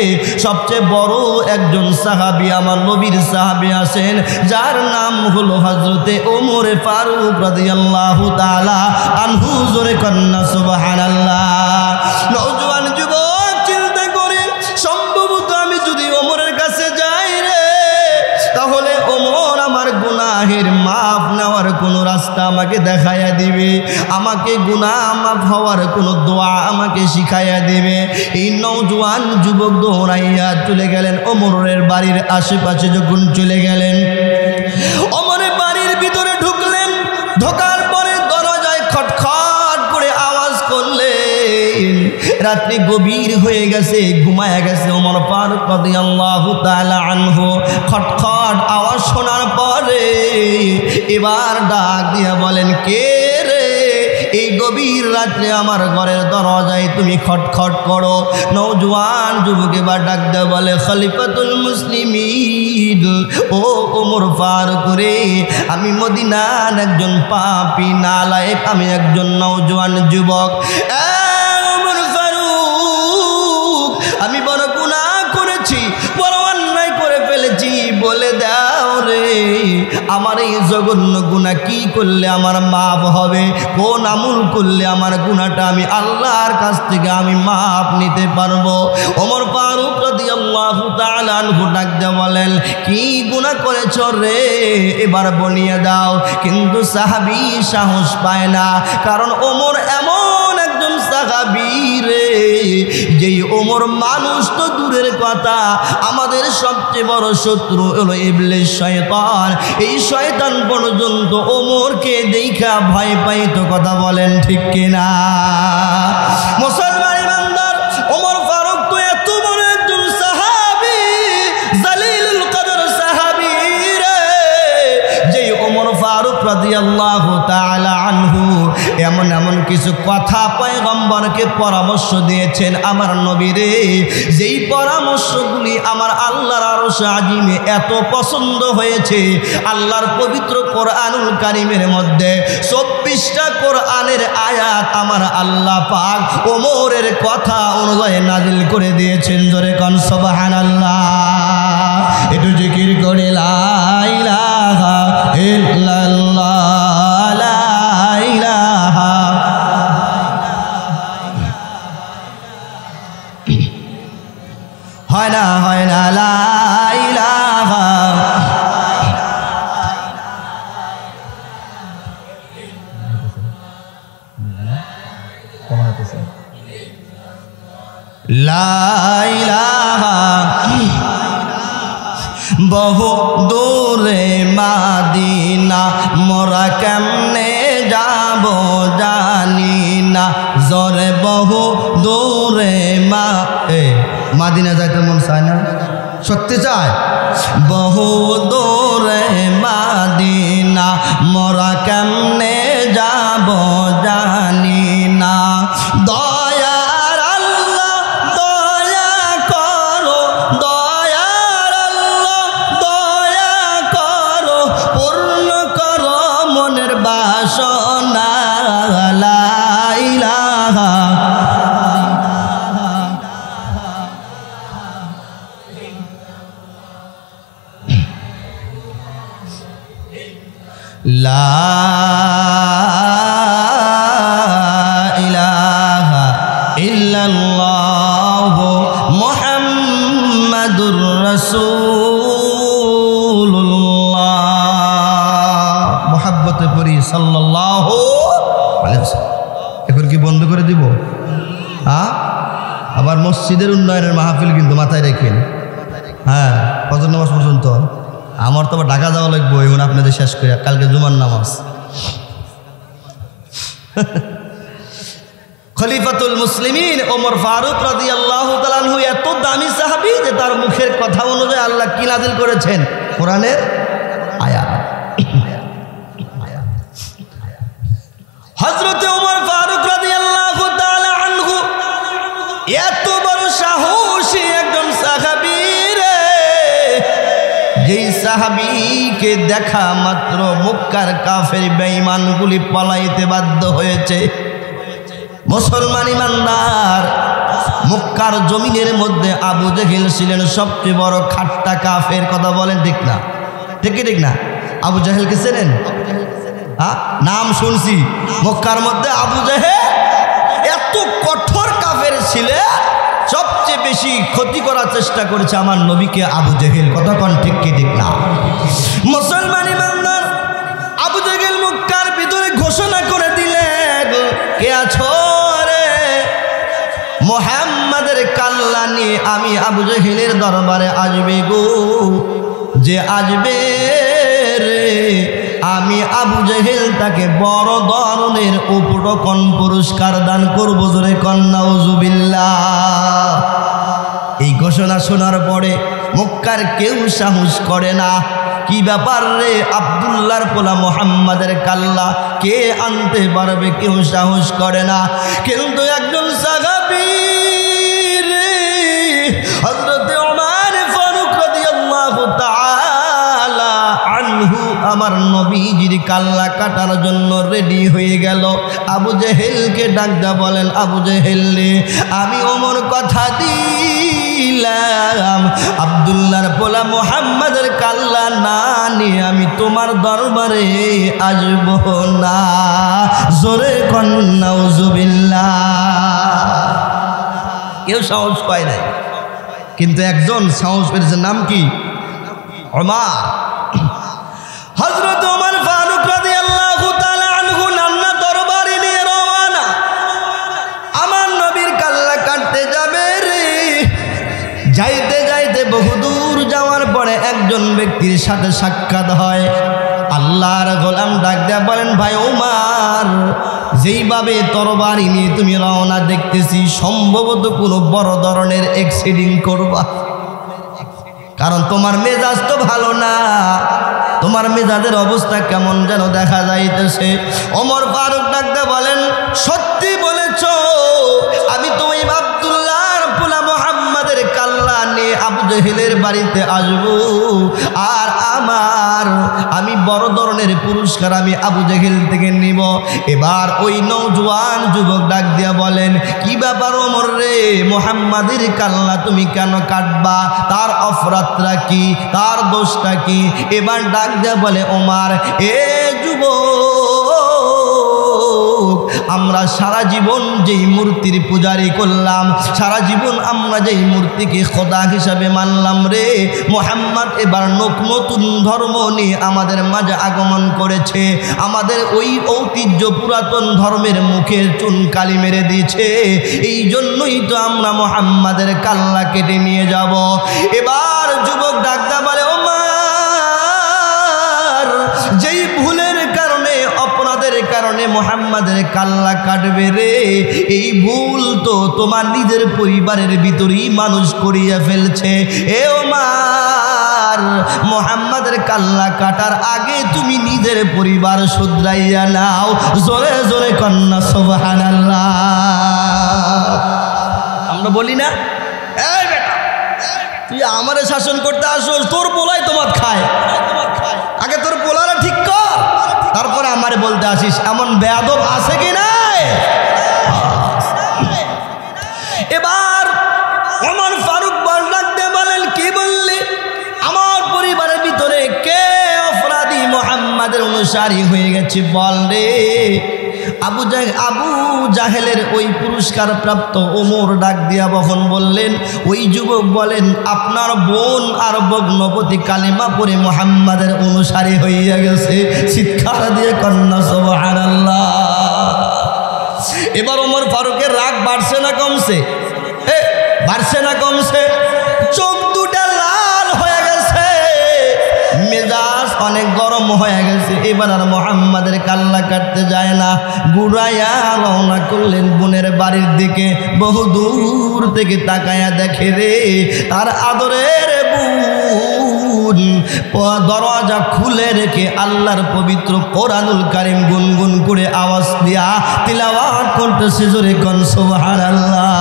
সবচেয়ে বড় একজন সাহাবী আমার নবীর সাহাবী আছেন, যার নাম হলো হযরতে ওমর ফারুক রাদিয়াল্লাহু তাআলা আনহু। জোরে কন্না সুবহানাল্লাহ। নওজোয়ান যুবক চিন্তা করে সম্ভবত আমি যদি ওমরের কাছে যাই রে, তাহলে ওমর আমার গুনাহের মাফ নেওয়ার কোনো রাস্তা আমাকে দেখাইয়া দিবে, আমাকে গুনাহ মাফ হওয়ার কোনো দোয়া আমাকে শিখাইয়া দিবে। এই নওজোয়ান যুবক দৌড়াইয়া চলে গেলেন ওমরের বাড়ির আশেপাশে। যখন চলে গেলেন ওমরের বাড়ির ভিতরে ঢুকলেন, ঢোকার পরে দরজায় খটখট করে আওয়াজ করলেন। রাত্রি গভীর হয়ে গেছে, ঘুমায়া গেছে ওমর ফারুক রাদিয়াল্লাহু তাআলা আনহু। খটখট আওয়াজ শোনার পরে এবার ডাক দিয়া বলেন, কে রে এই গভীর রাত্রে আমার ঘরের দরজায় তুমি খটখট করো? নওজোয়ান যুবক এবার ডাক দেয়া বলে, খলিফাতুল মুসলিমিন, ও ওমর ফারুক রে, আমি মদিনার একজন পাপী নালায়েক, আমি একজন নওজোয়ান যুবক। ওমর ফারুক, আমি বড় গুনাহ করেছি, বড় অন্যায় করে ফেলেছি, বলে দাও রে আমার এই জঘন্য গুনাহ কি করলে আমার মাফ হবে, কোন আমল করলে আমার গুনাহটা আমি আল্লাহর কাছ থেকে আমি মাফ নিতে পারবো? ওমর ফারুক রাদিয়াল্লাহু তাআলা আনহু ডাক দিয়ে বলেন, কি গুনাহ করেছ রে, এবার বলিয়ে দাও। কিন্তু সাহাবী সাহস পায় না, কারণ ওমর এমন একজন সাহাবী রে, যেই ওমর মানুষ তো দূরের কথা, আমাদের সবচেয়ে বড় শত্রু হলো ইবলিস শয়তান। এই শয়তান পর্যন্ত ওমরকে দেখা ভয় পাইতো। কথা বলেন ঠিক কিনা? মুসলমান ইমানদার, ওমর ফারুক তো এত বড় একজন সাহাবী, জালিলুল কদর সাহাবী রে, যেই ওমর ফারুক রাদিয়াল্লাহু তাআলা আনহু এমন এমন কিছু কথা পয়গম্বরকে পরামর্শ দিয়েছেন আমার নবী রে, যেই পরামর্শগুলি আমার আল্লাহর আরশে আজিমে এত পছন্দ হয়েছে। আল্লাহর পবিত্র কোরআনুল কারীমের মধ্যে 24টা কোরআনের আয়াত আমার আল্লাহ পাক ওমরের কথা অনুযায়ী নাজিল করে দিয়েছেন। জোরে কোন সুবহানাল্লাহ। একটু জিকির করে লা ইলাহা ইল্লাল্লাহ, হয় না হয় না লা ইলাহা, লা ইলাহা, বহু দূরে মাদিনা মোরা কেমনে যাব জানি না, জোরে বহু দূরে মাদিনা যাইতে মন চায় না? সত্যি চায়? বহু দূরে মাদিনা মোরা কেমনে যাব জানি না, দয়ার আল্লাহ দয়া করো, দয়ার আল্লাহ দয়া করো, পূর্ণ করো মনের বাসনা। লা ইলাহা, লা ইলাহা ইল্লাল্লাহ মুহাম্মাদুর রাসূলুল্লাহ। মুহাব্বতে পড়ি সাল্লাল্লাহু আলাইহি ওয়াসাল্লাম। এখন কি বন্ধ করে দিব? আবার মসজিদের উন্নয়নের মাহফিল কিন্তু মাথায় রাখেন। হ্যাঁ, ফজর নামাজ পর্যন্ত আমার তো আবার ঢাকা যাওয়া লাগবো, এখন আপনাদের শেষ করে কালকে জুমার নামাজ। খলিফাতুল মুসলিমিন ওমর ফারুক রাদিয়াল্লাহু তাআলা আনহু এত দামি সাহাবী যে তার মুখের কথা অনুযায়ী আল্লাহ কি নাজিল করেছেন? কোরআনের আয়াত। হযরতে ওমর ফারুক এত বড় সাহসী একজন সাহাবী রে, যেই সাহাবীকে দেখা মাত্র মক্কার কাফের বেঈমানগুলি পলাইতে বাধ্য হয়েছে। মুসলমান ইমানদার, মক্কার জমিনের মধ্যে আবু জেহেল ছিলেন সবচেয়ে বড় খাট্টা কাফের। কথা বলেন ঠিক না? ঠিক কি ঠিক না? আবু জেহেলকে চেনেন? হ্যাঁ, নাম শুনছি। মক্কার মধ্যে আবু জেহেল এত কঠোর কাফের ছিলেন, সবচেয়ে বেশি ক্ষতি করার চেষ্টা করেছে আমার নবীকে আবু জেহেল। কথা কোন ঠিক কি ঠিক না? মুসলমান ইমানদার, আবু জেহেল মক্কার ভিতরে ঘোষণা করে দিলেন, কে আছো রে? মুহাম্মাদের কাল্লা নিয়ে আমি আবু জেহেলের দরবারে আসবে গো। যে আসবে রে, আমি আবু জেহেল তাকে বড় ধরনের উপটকন পুরস্কার দান করব। জোরে কন্যা উজুবিল্লাহ। এই ঘোষণা শোনার পরে মক্কার কেউ সাহস করে না। কি ব্যাপার রে, আব্দুল্লাহর পোলা মুহাম্মাদের কাল্লা কে আনতে পারবে? কেউ সাহস করে না। কিন্তু একজন সাহাবী রে, হযরত ওমর ফারুক রাদিয়াল্লাহু তাআলা আনহু আমার নবীজির কাল্লা কাটার জন্য রেডি হয়ে গেল। আবু জেহেলকে ডাকদা বলেন, আবু জেহেল রে, আমি ওমর কথা দিলাম আব্দুল্লাহর পোলা মুহাম্মাদের কাল্লা না নিয়ে আমি তোমার দরবারে আসব না। জোরে কন্যা উজুবিল্লাহ। কেউ সাহস পায় নাই, কিন্তু একজন সাহস পেয়েছে। নাম কি? ওমর। হযরত ওমর ফারুক রাদিয়াল্লাহু তাআলা আনহু নান্না দরবারে নিয়ে রওনা। আমার নবীর কাল্লা কাটতে যাবে রে। যাইতে যাইতে বহুদূর যাওয়ার পরে একজন ব্যক্তির সাথে সাক্ষাৎ হয়। আল্লাহর গোলাম ডাক দেয়া বলেন, ভাই ওমর, যেইভাবে তরবারি নিয়ে তুমি রওনা দেখতেছি সম্ভবত কোনো বড় ধরনের অ্যাক্সিডেন্ট করবা, কারণ তোমার মেজাজ তো ভালো না। তোমার মেজাজের অবস্থা কেমন যেন দেখা যাইতেছে। ওমর ফারুক ডাকতে বলেন, সত্যি বলেছ, আমি তো ওই আব্দুল্লাহর পোলা মুহাম্মাদের কাল্লা নিয়ে আবু জেহেলের বাড়িতে আসব, আর আমি বড় ধরনের পুরস্কার আমি আবু জেহেল থেকে নিব। এবার ওই নওজোয়ান যুবক ডাক দিয়া বলেন, কি ব্যাপার ওমর রে, মুহাম্মাদের কাল্লা তুমি কেন কাটবা? তার অপরাধটা কি? তার দোষটা কি? এবার ডাক দিয়া বলে, ওমর এ যুবক, আমরা সারা জীবন যেই মূর্তির পূজারি করলাম, সারা জীবন আমরা যেই মূর্তিকে খোদা হিসাবে মানলাম রে, মুহাম্মদ এবার নতুন ধর্ম নিয়ে আমাদের মাঝে আগমন করেছে। আমাদের ওই ঐতিহ্য পুরাতন ধর্মের মুখে চুনকালি মেরে দিয়েছে। এই জন্যই তো আমরা মুহাম্মাদের কাল্লা কেটে নিয়ে যাব। এবার যুবক ডাকতে বলে, ওমর, যেই ভুলের কারণে অপরাধের কারণে মুহাম্মাদের কাল্লা কাটবে রে, এই ভুল তো তোমার নিজের পরিবারের ভিতরেই মানুষ করিয়া ফেলছে। এ ওমর, মুহাম্মাদের কাল্লা কাটার আগে তুমি নিজের পরিবার শুধরাইয়া নাও। জোরে জোরে কন্যা সুবহানাল্লাহ। আমরা বলি না, এই বেটা তুই আমারে শাসন করতে আসোস, তোর পোলাই তোমার খায়, আগে তোর পোলারা ঠিক কর, তারপরে আমারে বলতে আসিস। এমন বেয়াদব আছে কি নাই? এবার ওমর ফারুক ডাকতে বলেন, কি বললি? আমার পরিবারের ভিতরে কে অপরাধী মুহাম্মাদের অনুসারী হয়ে গেছে বল রে। আবু জাহেলের ওই পুরস্কার প্রাপ্ত ওমর ডাক দিয়া বখন বললেন, ওই যুবক বলেন, আপনার বোন আর ভগ্নপতি কালিমা পড়ে মুহাম্মাদের অনুসারী হইয়া গেছে। চিৎকার দিয়ে কন্যা সুবহানাল্লাহ। এবার ওমর ফারুকের রাগ বাড়ছে না কমছে? বাড়ছে না কমছে? চোখ দুটা লাল হয়ে গেছে, মেজাজ অনেক গরম হয়ে গেছে। এবার আর মুহাম্মাদের কাল্লা কাটতে যায় না, গুড়াইয়া রওনা করলেন বোনের বাড়ির দিকে। বহু দূর থেকে তাকায়া দেখে রে, তার আদরের বোন দরজা খুলে রেখে আল্লাহর পবিত্র কোরআনুল কারীম গুনগুন করে আওয়াজ দিয়া তিলাওয়াত করতেছে। জোরে কোন সুবহানাল্লাহ।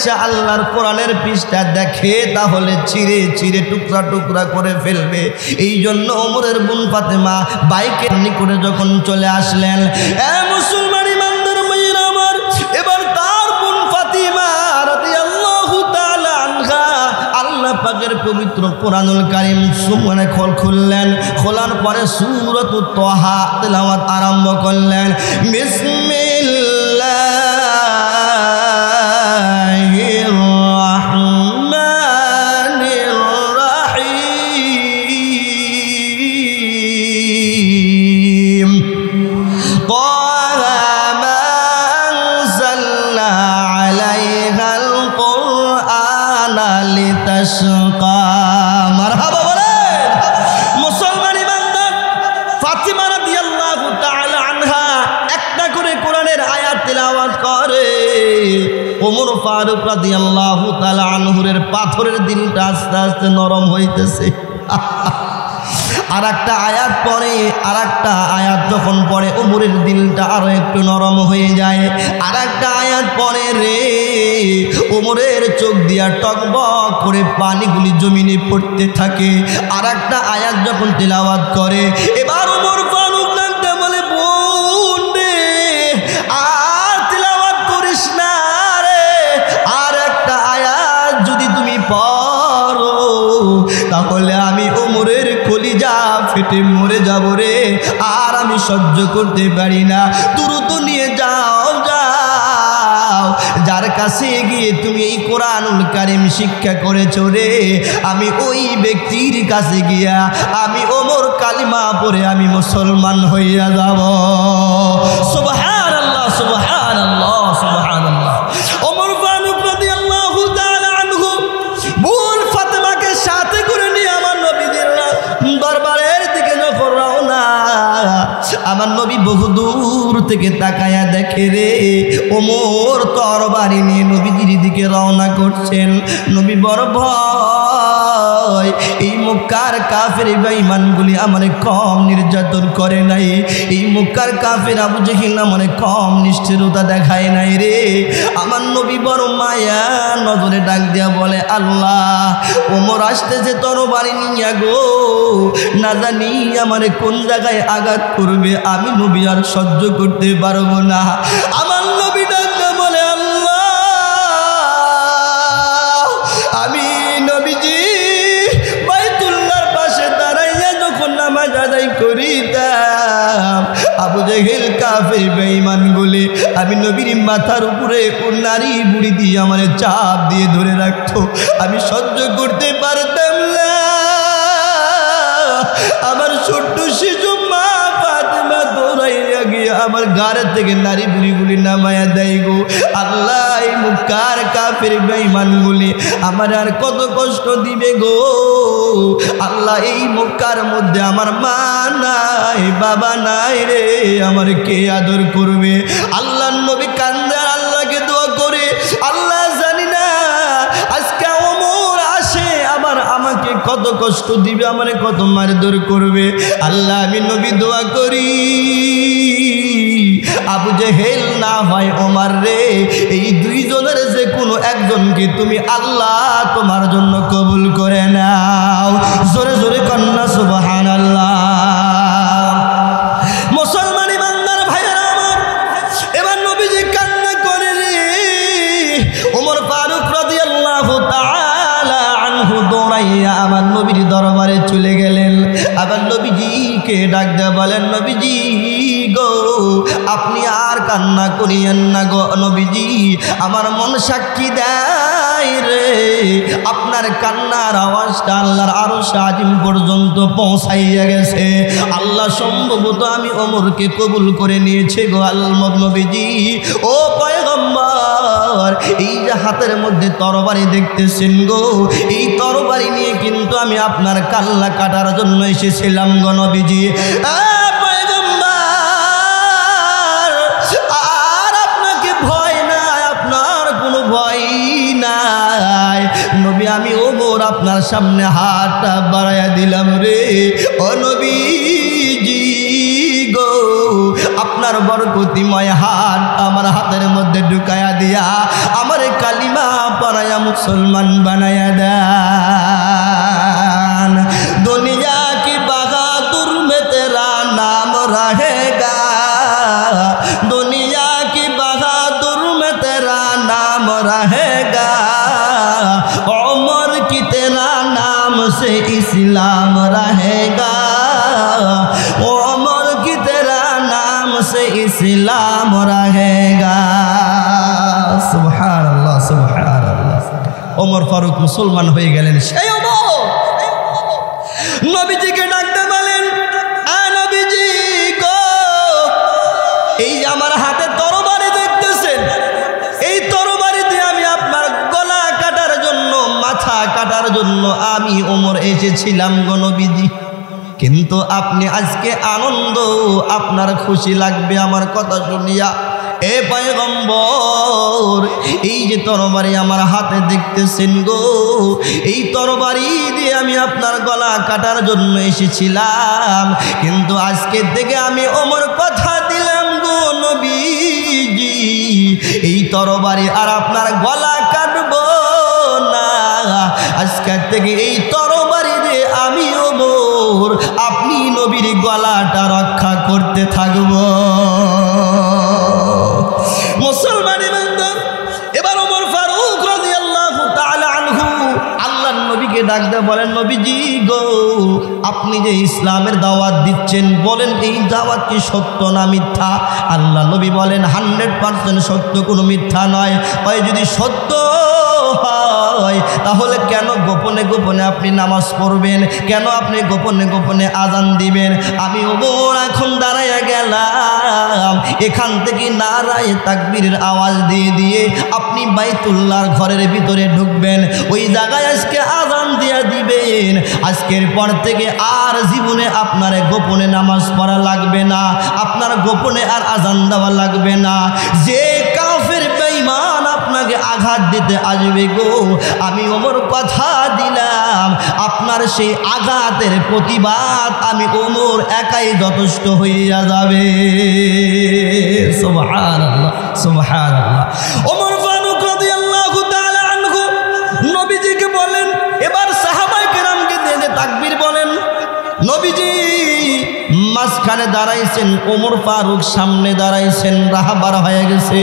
আইসা আল্লাহর কোরআনের পৃষ্ঠা দেখে তাহলে চিরে চিরে টুকরা টুকরা করে ফেলবে। এই জন্য ওমরের বোন ফাতেমা বাইকে করে যখন চলে আসলেন, মুসলমান ইমানদার ভাইয়েরা আমার, এবার তার বোন ফাতিমা রাদিয়াল্লাহু তাআলা আনহা আল্লাহ পাকের পবিত্র কোরআনুল কারীম সুমনে খুললেন। খোলার পরে সূরাতুত তাহা তেলাওয়াত আরম্ভ করলেন। বিসমিল্লাহির রাহমানির রাহিম। তাহা মা আনজালনা আলাইহাল কুরআনা লিতাশকা। মারহাবা বলেন। মুসলমান ইমানদার, ফাতিমা রাদিয়াল্লাহু তাআলা আনহা একটা করে কোরআনের আয়াত তিলাওয়াত করে। ওমর ফারুক রাদিয়াল্লাহু তাআলা আনহুর পাথরের দিলটা আস্তে আস্তে নরম হইতেছে। আর একটা আয়াত পরে, আর একটা আয়াত যখন পড়ে ওমরের দিলটা আরো একটু নরম হয়ে যায়। আর একটা আয়াত পরে রে ওমরের চোখ দিয়া টকবক করে পানিগুলি জমিনে পড়তে থাকে। আর একটা আয়াত যখন তেলাওয়াত করে, এবার ওমর ফারুক ডাকতে বলে, বোন রে আর তেলাওয়াত করিস না রে, আর একটা আয়াত যদি তুমি পড়ো তাহলে আমি ওমরের কলিজা ফেটে মরে যাব রে, আর আমি সহ্য করতে পারি না। দ্রুত নিয়ে যাও, যাও, যার কাছে গিয়ে তুমি এই কোরআনুল কারীম শিক্ষা করেছো রে, আমি ওই ব্যক্তির কাছে গিয়া আমি ওমর কালিমা পড়ে আমি মুসলমান হইয়া যাব। সুবহানাল্লাহ, সুবহানাল্লাহ, সুবহানাল্লাহ। ওমর ফারুক রাদিয়াল্লাহু তাআলা আনহু বোন ফাতেমাকে সাথে করে নিয়ে আমার নবীদের দরবারের দিকে যখন রওনা, আমার নবী বহু দূর থেকে তাকায়া দেখে রে ওমর তরবারি নিয়ে নবীজির দিকে রওনা করছেন। নবী বড় ভয়, এই মক্কার কাফের বেঈমানগুলি আমারে কম নির্যাতন করে নাই, এই মক্কার কাফের আবু জেহেল আমারে কম নিষ্ঠুরতা দেখায় নাই রে। আমার নবী বড় মায়া নজরে ডাক দিয়া বলে, আল্লাহ ওমর আসতেছে তরবারি নিয়া গো, না জানি আমারে কোন জায়গায় আঘাত করবে, আমি নবী আর সহ্য করতে পারবো না। আমার নবী ডাকতে বলে, আল্লাহ আমি নবীজি বাইতুল্লাহর পাশে দাঁড়াইয়া যখন নামাজ আদায় করিতাম, আবু জেহেল কাফের বেঈমানগুলি আমি নবীর মাথার উপরে নারী বুড়ি দিয়ে আমার চাপ দিয়ে ধরে রাখতো, আমি সহ্য করতে পারতাম না। আমার ছোট্ট শিশু মা ফাতেমা দৌড়াইয়া গিয়ে আমার গাড়ি থেকে নারী বুড়িগুলি নামায়া দেয় গো। আল্লাহ এই মক্কার কাফের বেঈমানগুলি আমার আর কত কষ্ট দিবে গো। আল্লাহ এই মক্কার মধ্যে আমার মা নাই, বাবা নাই রে, আমার কে আদর করবে? আল্লাহর নবী কান্দে আর আল্লাহকে দোয়া করে, আল্লাহ জানি না আজকে ওমর আসে আবার আমাকে কত কষ্ট দিবে, আমারে কত মারধর করবে। আল্লাহ আমি নবী দোয়া করি আবু জেহেল না হয় ওমর রে, এই দুইজনের যে কোনো একজনকে তুমি আল্লাহ তোমার জন্য কবুল করে নাও। জোরে জোরে কন্যা সুবহানাল্লাহ। মুসলমান ইমানদার ভাইয়েরা আমার, এবার নবীজি কান্না করে রে। ওমর ফারুক রাদিয়াল্লাহু তাআলা আনহু দৌড়াইয়া আমার নবীর দরবারে চলে গেলেন। আবার নবীজিকে ডাক দিয়ে বলেন, নবীজি গো আপনি আর কান্না করিয়েন না গো নবীজি, আমার মন সাক্ষী দেয় রে আপনার কান্নার আওয়াজটা আল্লাহর আরশ আজিম পর্যন্ত পৌঁছাইয়া গেছে। আল্লাহ সম্ভবত আমি ওমরকে কবুল করে নিয়েছে গো আল্লাহ নবীজি। ও পয়গম্বর, এই যে হাতের মধ্যে তরবারি দেখতেছেন গো, এই তরবারি নিয়ে কিন্তু আমি আপনার কাল্লা কাটার জন্য এসেছিলাম গো নবীজি। আর আপনাকে ভয় নাই, আপনার কোনো ভয় নাই নবী। আমি ওমর আপনার সামনে হাতটা বাড়াইয়া দিলাম রে ও নবীজি গো, আপনার বরকতিময় হাত আমার হাতের মধ্যে ঢুকায়া দিয়া আমার কালিমা মুসলমান বানায়া দেন। দুনিয়া কি বাহাদুর মে তেরা নাম रहेगा, दुनिया की बहादुर में तेरा नाम रहेगा, उमर की तेरा नाम से इस्लाम रहेगा, उमर की तेरा नाम से इस्लाम रहेगा। सुभान अल्लाह, सुभान अल्लाह। उमर फारूक मुसलमान हो गए। সেই উমর নবীজিকে ডাকতে বলেন, আ নবীজি গো, এই যে আমার হাতে তরবারি দেখতেছেন, এই তরবারি দিয়ে আমি আপনার গলা কাটার জন্য, মাথা কাটার জন্য আমি ওমর এসেছিলাম গো নবীজি। কিন্তু আপনি আজকে আনন্দ, আপনার খুশি লাগবে আমার কথা শুনিয়া। এ পয়গম্বর, এই যে তরবারি আমার হাতে দেখতেছেন গো, এই তরবারি দিয়ে আমি আপনার গলা কাটার জন্য এসেছিলাম, কিন্তু আজকে থেকে আমি ওমর কথা দিলাম গো নবীজি, এই তরবারি আর আপনার গলা কাটবো না। আজকে থেকে এই তরবারি দিয়ে আমি ওমর আপনি নবীর গলাটা রক্ষা করতে থাকবো। মুসলমানি বান্দা, এবার ওমর ফারুক রাদিয়াল্লাহু তাআলা আনহু আল্লাহর নবীকে ডাক দিয়ে বলেন, নবীজি গো, আপনি যে ইসলামের দাওয়াত দিচ্ছেন, বলেন এই দাওয়াত কি সত্য না মিথ্যা? আল্লাহ নবী বলেন 100% সত্য, কোনো মিথ্যা নয়। ওই যদি সত্য হয় তাহলে কেন গোপনে গোপনে আপনি নামাজ পড়বেন, কেন আপনি গোপনে গোপনে আজান দিবেন? আমি ওমর এখন দাঁড়াইয়া গেলাম, এখান থেকে নারায়ে তাকবীরের আওয়াজ দিয়ে দিয়ে আপনি বাইতুল্লাহর ঘরের ভিতরে ঢুকবেন, ওই জায়গায় আজকে আজান দিয়া দিবেন। আজকের পর থেকে আর জীবনে আপনার গোপনে নামাজ পড়া লাগবে না, আপনার গোপনে আর আজান দেওয়া লাগবে না। যে কাফের বেঈমান আপনাকে আঘাত দিতে আসবে গো, আমি ওমর কথা দিলাম, আপনার সেই আঘাতের প্রতিবাদ আমি ওমর একাই যথেষ্ট হইয়া যাবে। সুবহানাল্লাহ, সুবহানাল্লাহ। ওমর ফারুক রাদিয়াল্লাহু তাআলা আনহু নবীজিকে বলেন, এবার সাহাবায়ে কেরামকে দিয়ে তাকবীর বলেন। নবীজি মাঝখানে দাঁড়াইছেন, ওমর ফারুক সামনে দাঁড়াইছেন, রাহবার হয়ে গেছে,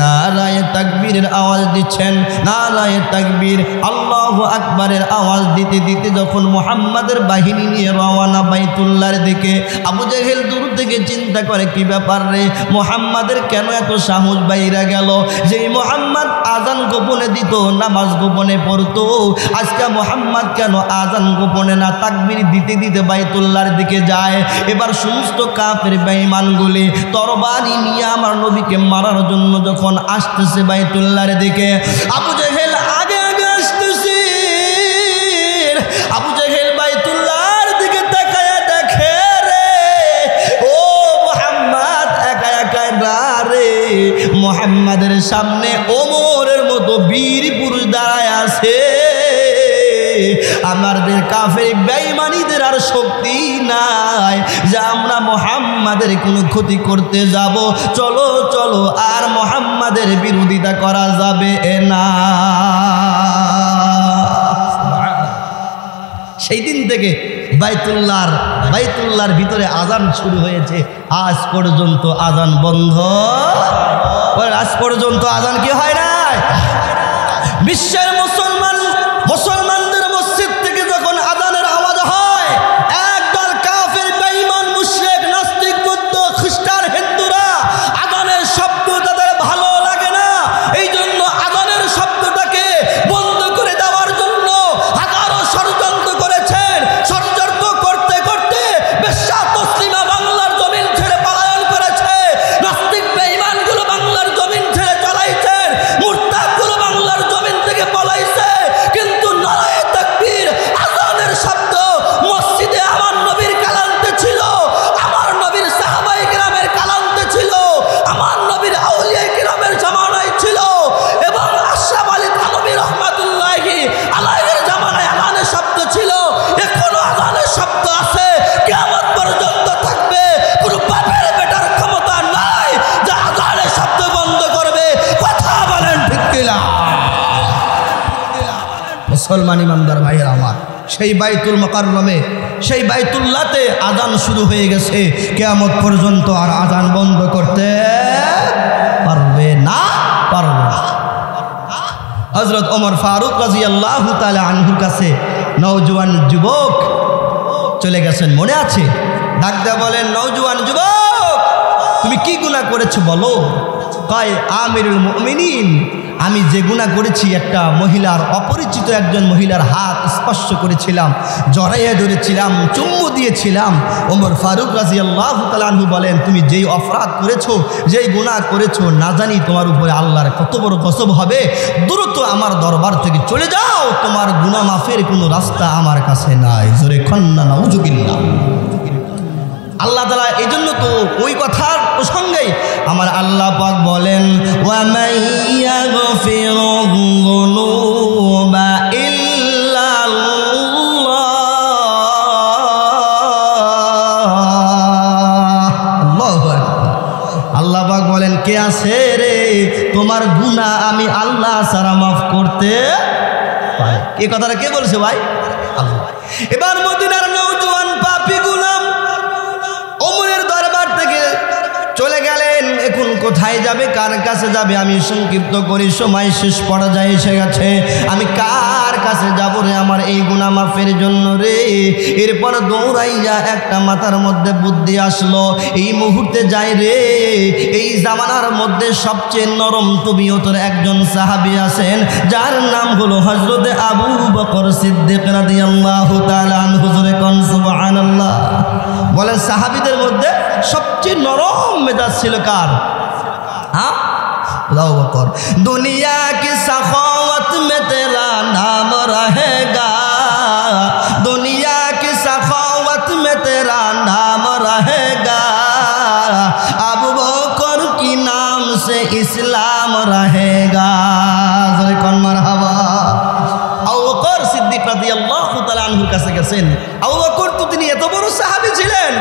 নারায়ে তাকবীরের আওয়াজ দিচ্ছেন, নারায়ে তাকবীর, আল্লাহু আকবারের আওয়াজ দিতে দিতে যখন মুহাম্মাদের বাহিনী নিয়ে রওনা বাইতুল্লাহর দিকে, আবু জেহেল দূর থেকে চিন্তা করে কি ব্যাপার রে, মুহাম্মাদের কেন এত সাহস বাইরা গেল? যেই মুহাম্মদ আজান গোপনে দিত, নামাজ গোপনে পড়তো, আজকে মুহাম্মদ কেন আজান গোপনে না তাকবীর দিতে দিতে বাইতুল্লাহর দিকে যায়? এবার সমস্ত কাফের বেঈমানগুলি তরবারি নিয়ে আমার নবীকে মারার জন্য যখন আসতেছে বাইতুল্লাহর দিকে, আবু জেহেল আগে আগে আসতেছে। আবু জেহেল বাইতুল্লাহর দিকে তাকায়া দেখে রে, ও মুহাম্মদ একা একা রে, মুহাম্মাদের সামনে ওমরের মতো বীর পুরুষ দাঁড়ায় আছে। আমাদের কাফের বেঈমানীদের আর শক্তি নাই যে আমরা মুহাম্মাদের কোনো ক্ষতি করতে যাব। চলো চলো, আর মুহাম্মাদের বিরোধিতা করা যাবে না। সেই দিন থেকে বাইতুল্লাহর ভিতরে আজান শুরু হয়েছে, আজ পর্যন্ত আজান বন্ধ। আজ পর্যন্ত আজান কি হয় নাই? বিশ্বের মুসলমানদের মসজিদ থেকে যখন আজানের আওয়াজ হয়, একদল কাফের বেঈমান মুশরিক নাস্তিক বৌদ্ধ খ্রিস্টান হিন্দুরা আজানের শব্দ তাদের ভালো লাগে না, এই জন্য আজানের শব্দটাকে বন্ধ করে দেওয়ার জন্য হাজারো ষড়যন্ত্র করেছেন। ষড়যন্ত্র করতে করতে বেশ্যা তসলিমা বাংলার জমিন ছেড়ে পলায়ন করেছে, নাস্তিক বেঈমানগুলো বাংলার জমিন ছেড়ে চলাইছেন, মুরতাদগুলো বাংলার জমিন থেকে মুসলমান ইমানদার ভাইয়ের আমার, সেই বাইতুল মুকাররমে, সেই বাইতুল্লাহতে আজান শুরু হয়ে গেছে, কিয়ামত পর্যন্ত আর আজান বন্ধ করতে পারবে না। হযরত ওমর ফারুক রাদিয়াল্লাহু তাআলা আনহুর কাছে নওজোয়ান যুবক চলে গেছেন, মনে আছে? ডাক দিয়ে বলেন, নওজোয়ান যুবক, তুমি কি গুনাহ করেছো বলো? কয়, আমিরুল মুমিনিন, আমি যে গুনাহ করেছি, একটা মহিলার, অপরিচিত একজন মহিলার হাত স্পর্শ করেছিলাম, জড়াইয়া ধরেছিলাম, চুম্বু দিয়েছিলাম। ওমর ফারুক রাদিয়াল্লাহু তাআলা আনহু বলেন, তুমি যেই অপরাধ করেছো, যেই গুনাহ করেছো, না জানি তোমার উপরে আল্লাহর কত বড় গজব হবে। দ্রুত আমার দরবার থেকে চলে যাও, তোমার গুনাহ মাফের কোনো রাস্তা আমার কাছে নাই। জোরে কন্না নাউজুবিল্লাহ। আল্লাহ তাআলা এই জন্য তো ওই কথার প্রসঙ্গেই আমার আল্লাহ পাক বলেন, ওয়া মাইয়াগফিরুয যুনুবা ইল্লাল্লাহ। আল্লাহু আকবার। আল্লাহ পাক বলেন, কে আছে রে তোমার গুনাহ আমি আল্লাহ ছাড়া মাফ করতে পারে? এই কথাটা কে বলছে ভাই? আল্লাহ। এবার মদিনার নওজোয়ান পাপী গোলাম ওমরের দরবার থেকে চলে গেলেন। এখন কোথায় যাবে, কার কাছে যাবে? আমি সংক্ষিপ্ত করি, সময় শেষ পর্যায়ে এসে গেছে। আমি কার কাছে যাব রে আমার এই গুনাহ মাফের জন্য রে? এরপর দৌড়াইয়া একটা মাথার মধ্যে বুদ্ধি আসলো, এই মুহূর্তে যাই রে, এই জামানার মধ্যে সবচেয়ে নরম তবিয়তের একজন সাহাবী আছেন, যার নাম হলো হযরতে আবু বকর সিদ্দিক রাদিয়াল্লাহু তাআলা আনহু। জোরে কোন সুবহানাল্লাহ। বলেন, সাহাবীদের মধ্যে সবচেয়ে নরম মেজাজ ছিল কার? हाँ अबू बकर। दुनिया की सखावत में तेरा नाम रहेगा, दुनिया की सखावत में तेरा नाम रहेगा, अबू बकर की नाम से इस्लाम रहेगा। ज़रा कौन मरहबा। আবু বকর সিদ্দিক রাদিয়াল্লাহু তাআলা আনহুর কাছে গেছেন। আবু বকর তো তিনি এত বড় সাহাবী ছিলেন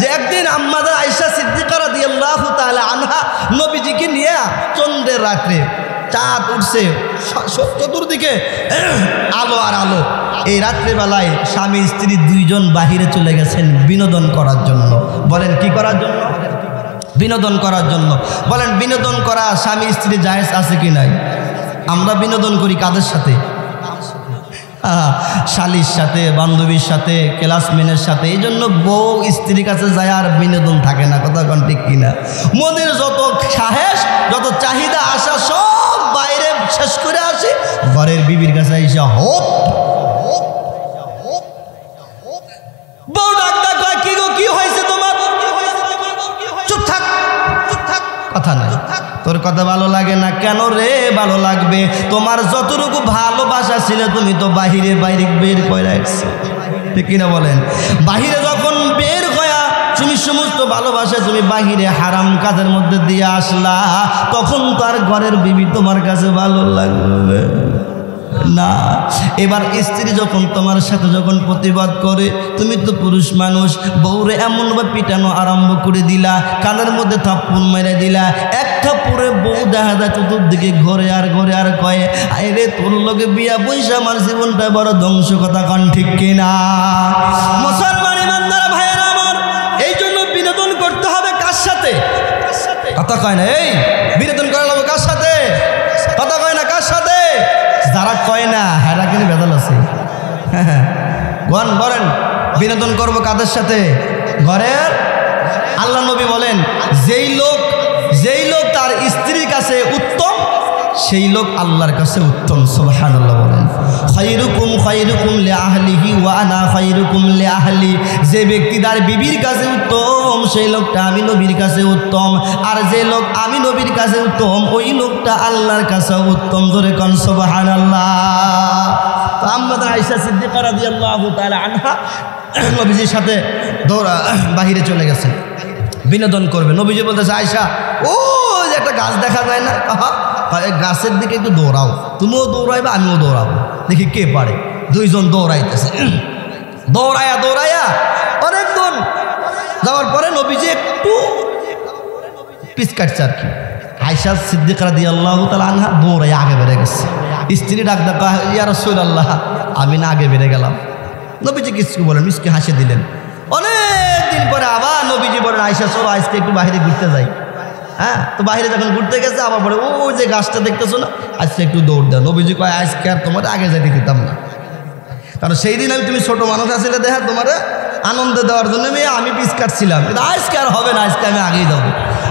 যে একদিন আম্মাদা আয়েশা সিদ্দিকা রাদিয়াল্লাহু তাআলা আনহা নবীজিকে নিয়ে চন্দ্রের রাত্রে, চাঁদ উঠছে, চতুর্দিকে আলো আর আলো, এই রাত্রেবেলায় স্বামী স্ত্রী দুইজন বাহিরে চলে গেছেন বিনোদন করার জন্য। বলেন কি করার জন্য? বিনোদন করার জন্য। বলেন, বিনোদন করা স্বামী স্ত্রী জায়েজ আছে কি নাই? আমরা বিনোদন করি কাদের সাথে? শালির সাথে, বান্ধবীর সাথে, ক্লাসমেটের সাথে। এই জন্য বউ স্ত্রীর কাছে যায় আর বিনোদন থাকে না। কথা কোন ঠিক কিনা? মনের যত সাহেস, যত চাহিদা আশা সব বাইরে শেষ করে আসে, ঘরের বিবির কাছে এসে হোপ বউ ডাক্তার কয়, কি গো, কি হয়েছে তোমার? চুপ থাক, কথা নাই। তোর কথা ভালো লাগে না কেন রে? ভালো লাগবে, তোমার যতটুকু ভালোবাসা ছিল তুমি তো বাহিরে বের করে রাখছো, ঠিক কিনা বলেন? বাহিরে যখন বের হয়া তুমি সমস্ত ভালোবাসা তুমি বাহিরে হারাম কাজের মধ্যে দিয়ে আসলা, তখন তার ঘরের বিবি তোমার কাছে ভালো লাগবে না। এবার স্ত্রী যখন তোমার সাথে যখন প্রতিবাদ করে, তুমি তো পুরুষ মানুষ, বউরে এমনভাবে পিটানো আরম্ভ করে দিলা, কানের মধ্যে থাপ্পড় মেরে দিলা। এক থাপ্পড়ে বউ দেখা যায় চতুর্দিকে ঘরে আর কয়ে, আরে তোর লগে বিয়া পয়সা আমার জীবনটা বড় ধ্বংস। কথা কন ঠিক কিনা? মুসলমান ইমানদার ভাইয়েরা আমার, এই জন্য বিনোদন করতে হবে কার সাথে? কথা কয় না, এই বিনোদন করা লাগবে কার সাথে? কথা কয় না, কার সাথে? যারা কয় না হেরা কিন্তু বেদল আছে। বলেন, বিনোদন করবো কাদের সাথে? ঘরের। আল্লাহ নবী বলেন, যেই লোক তার স্ত্রীর কাছে উত্তম, সেই লোক আল্লাহর কাছে উত্তম। সুবহানাল্লাহ বলেন। খায়রুকুম লিআহলিহি ওয়া আনা খায়রুকুম লিআহলি। যে ব্যক্তি তার বিবির কাছে উত্তম, সেই লোকটা আমি নবীর কাছে উত্তম। আর যে লোক আমি নবীর কাছে উত্তম, ওই লোকটা আল্লাহর কাছে উত্তম। জোরে কোন সুবহানাল্লাহ। তো আম্মাদা আয়েশা সিদ্দিকা রাদিয়াল্লাহু তাআলা আনহা নবীজির সাথে বাহিরে চলে গেছেন, বিনোদন করবে। নবীজি বলতেছে, আয়েশা, ও যে একটা গাছ দেখা যায় না, গাছের দিকে একটু দৌড়াও, তুমিও দৌড়াইবা আমিও দৌড়াবো, দেখি কে পারে। দুইজন দৌড়াইতেছে, দৌড়াইয়া অনেক দূর যাওয়ার পরে নবীজি একটু পিছ কাটছে আর কি। আয়েশা সিদ্দিকা রাদিয়াল্লাহু তাআলা আনহা দৌড়াইয়া আগে বেড়ে গেছে। স্ত্রী ডাক ডাকা, ইয়া রাসূলুল্লাহ, আমি না আগে বেড়ে গেলাম। নবীজি কিছু বলেন, মিসকে হাসি দিলেন। অনেক দিন পরে আবার নবীজি বলেন, আয়েশা চলো আজকে একটু বাইরে ঘুরতে যাই। হ্যাঁ, তো বাইরে যখন ঘুরতে গেছে আবার বলে, ওই যে গাছটা দেখতেছো না, আজকে একটু দৌড় দেয়। নবীজি কয়, আজকে আর তোমার আগে যেতে দিতাম না, কারণ সেই দিন আমি তুমি ছোট মানুষ আসলে দেখা তোমার আনন্দ দেওয়ার জন্য আমি পিছ কাটছিলাম, কিন্তু আজকে আর হবে না, আজকে আমি আগেই যাবো।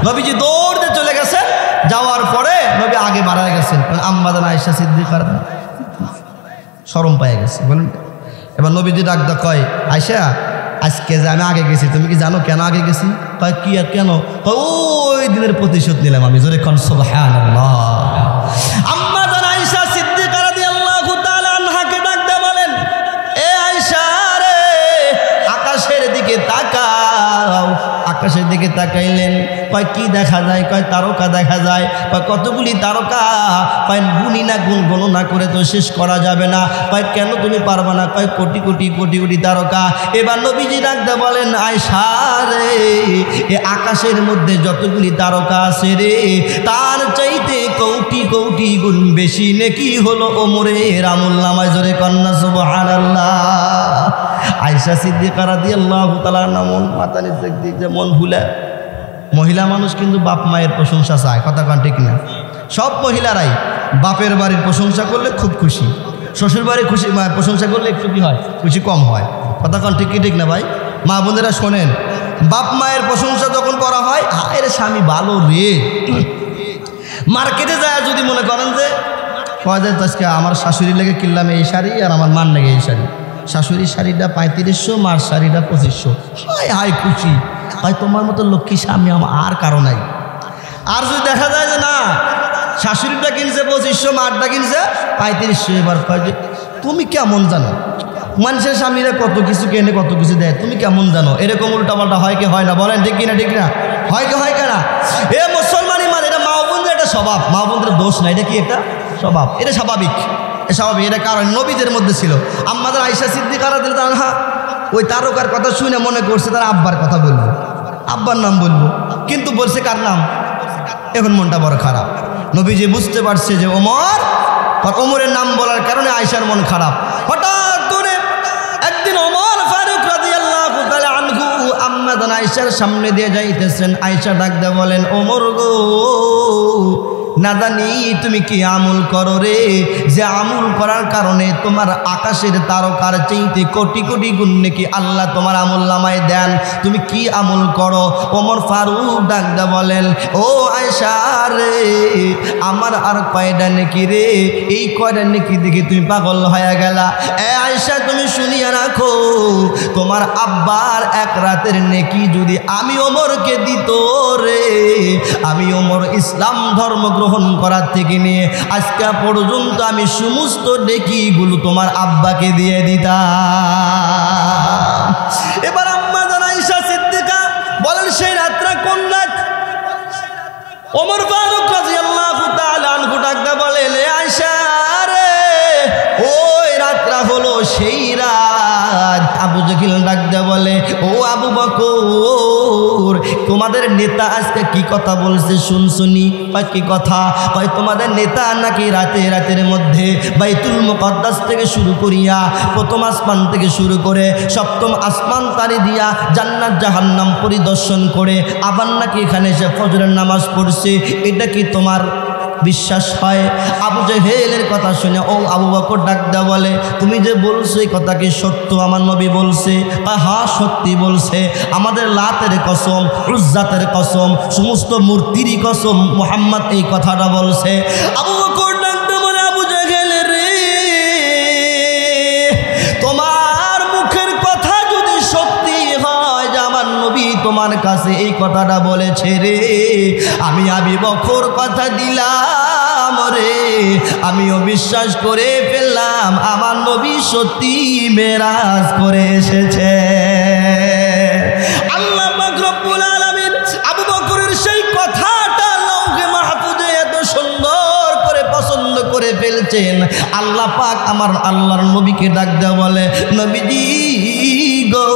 নবীজি দৌড়তে চলে গেছেন, যাওয়ার পরে নবী আগে বাড়ায় গেছেন, কারণ আম্মা জান আয়েশা সিদ্দিকার শরম পেয়ে গেছে। বলেন, এবার নবীজি ডাক দা কয়, আয়েশা আজকে যে আমি আগে গেছি, তুমি কি জানো কেন আগে গেছি? কয় কি আর কেন? ওই দিনের প্রতিশোধ নিলাম আমি। জোরে কোন সুবহানাল্লাহ। আম্মা জান আয়েশা সিদ্দিকা রাদিয়াল্লাহু তাআলা আনহাকে ডাক দা বলেন, এ আয়েশা রে, আকাশের দিকে তাকাও। আকাশের দিকে তাকাইলেন, কয় কি দেখা যায়? কয় তারকা দেখা যায়। কয় কতগুলি তারকা? কয় গুনি না, গণনা করে তো শেষ করা যাবে না। কয় কেন তুমি পারবে না? কয় কোটি কোটি কোটি কোটি তারকা। এবার নবীজি ডাকতে বলেন, আয়েশা রে, এ আকাশের মধ্যে যতগুলি তারকা আছে রে, তার চাইতে কোটি কোটি গুণ বেশি নেকি হলো ওমরের আমুলনামায়। জোরে কন্যা সুবহানাল্লাহ। আয়েশা সিদ্দিকা রাদিয়াল্লাহু তাআলা মন মাথা নিচে দিকে মন ভুলে। মহিলা মানুষ কিন্তু বাপ মায়ের প্রশংসা চায়, কথা কান ঠিক না? সব মহিলারাই বাপের বাড়ির প্রশংসা করলে খুব খুশি, শ্বশুর বাড়ির খুশি প্রশংসা করলে একটু কি হয়, খুশি কম হয়। কথা কান ঠিক কি ঠিক না ভাই? মা বোনেরা শোনেন, বাপ মায়ের প্রশংসা যখন করা হয়, হায় রে স্বামী ভালো রে। মার্কেটে যায় যদি মনে করেন যে কয় যায়, আজকে আমার শাশুড়ি লেগে কিনলাম এই শাড়ি, আর আমার মান লেগে এই শাড়ি। শাশুড়ির শাড়িটা 3500, মার শাড়িটা 2500। হায় হায় খুশি ভাই, তোমার মতো লক্ষ্মী স্বামী আমার আর কারো নাই। আর যদি দেখা যায় যে না, শাশুড়িটা কিনছে 2500, মারটা কিনছে 3500, এবার কয় যে তুমি কেমন জানো? মানুষের স্বামীরা কত কিছু কেনে, কত কিছু দেয়, তুমি কেমন জানো? এরকম উল্টাপাল্টা হয় কি হয় না? বলেন ঠিক কিনা? ঠিক না? হয় কি হয় কেনা? এ মুসলমানি মানে এটা মা বোনদের একটা স্বভাব, মা বোনদের দোষ না, এটা কি একটা স্বভাব, এটা স্বাভাবিক, স্বাভাবিক। এটা কারণ নবীদের মধ্যে ছিল। আম্মাদের আয়েশা সিদ্দিকা রাদিয়াল্লাহু আনহা ওই তারকার কথা শুনে মনে করছে তার আব্বার কথা বলবো, আব্বার নাম বলবো, কিন্তু বলছে কার নাম? এখন মনটা বড় খারাপ। নবীজি বুঝতে পারছে যে ওমরের নাম বলার কারণে আয়েশার মন খারাপ। হঠাৎ করে একদিন ওমর ফারুক রাদিয়াল্লাহু তাআলা আনহু আম্মা জান আয়েশার সামনে দিয়ে যাইতেছেন। আয়েশা ডাক দিয়ে বলেন, ওমর গো, না জানি তুমি কি আমল করো রে, যে আমল করার কারণে তোমার আকাশের তারকার চাইতে কোটি কোটি গুণ নাকি আল্লাহ তোমার আমল নামায় দেন। তুমি কি আমল করো? ওমর ফারুক ডাকদা বলেন, ও আয়েশা রে, আমার আর কয়টা নেকি রে, এই কয়টা নেকি দেখে তুমি পাগল হয়ে গেলা। এ আয়েশা তুমি শুনিয়া রাখো, তোমার আব্বার এক রাতের নেকি যদি আমি ওমরকে দিত রে, আমি ওমর ইসলাম ধর্ম গ্রহণ করার থেকে নিয়ে আজকে পর্যন্ত আমি সমস্ত নেকিগুলো তোমার আব্বাকে দিয়ে দিতাম। এবার আম্মা জান আয়েশা সিদ্দিকা বলেন, সেই রাতটা কোন রাত? ওমর ফারুক রাদিয়াল্লাহু তাআলা আনহু ডাকতে বলে, লে আয়েশা রে, ওই রাতটা হলো সেই রাত। আবু জাহিল ডাকতে বলে, ও আবু বকর, তোমাদের নেতা আজকে কি কথা বলছে শুনছুনি? কি কথা? হয় তোমাদের নেতা নাকি রাতের মধ্যে বাইতুল মুকাদ্দাস থেকে শুরু করিয়া প্রথম আসমান থেকে শুরু করে সপ্তম আসমান পাড়ি দিয়া জান্নাত জাহান্নাম পরিদর্শন করে আবার নাকি এখানে এসে ফজরের নামাজ পড়ছে। এটা কি তোমার বিশ্বাস হয়? আবু জেহেলের কথা শুনে ও আবু বকর ডাক দেয়া বলে, তুমি যে বলছো এই কথা কি সত্য? আমার নবী বলছে। হ্যাঁ সত্যি বলছে, আমাদের লাতের কসম, উজ্জাতের কসম, সমস্ত মূর্তিরই কসম, মুহাম্মদ এই কথাটা বলছে। আবু বকর ডাক দেয়া বলে, আবু জেহেল রে, তোমার মুখের কথা যদি সত্যি হয় যে আমার নবী তোমার কাছে এই কথাটা বলেছে রে, আমি আবু বকর কথা দিলাম রে, আমিও বিশ্বাস করে ফেললাম আমার নবী সত্যি মেরাজ করে এসেছে। আল্লাহ পাক রব্বুল আলামিন আবু বকরের সেই কথাটা লৌহে মাহফুজে এত সুন্দর করে পছন্দ করে ফেলছেন। আল্লাহ পাক আমার আল্লাহর নবীকে ডাক দেয়া বলে, নবীজি গো,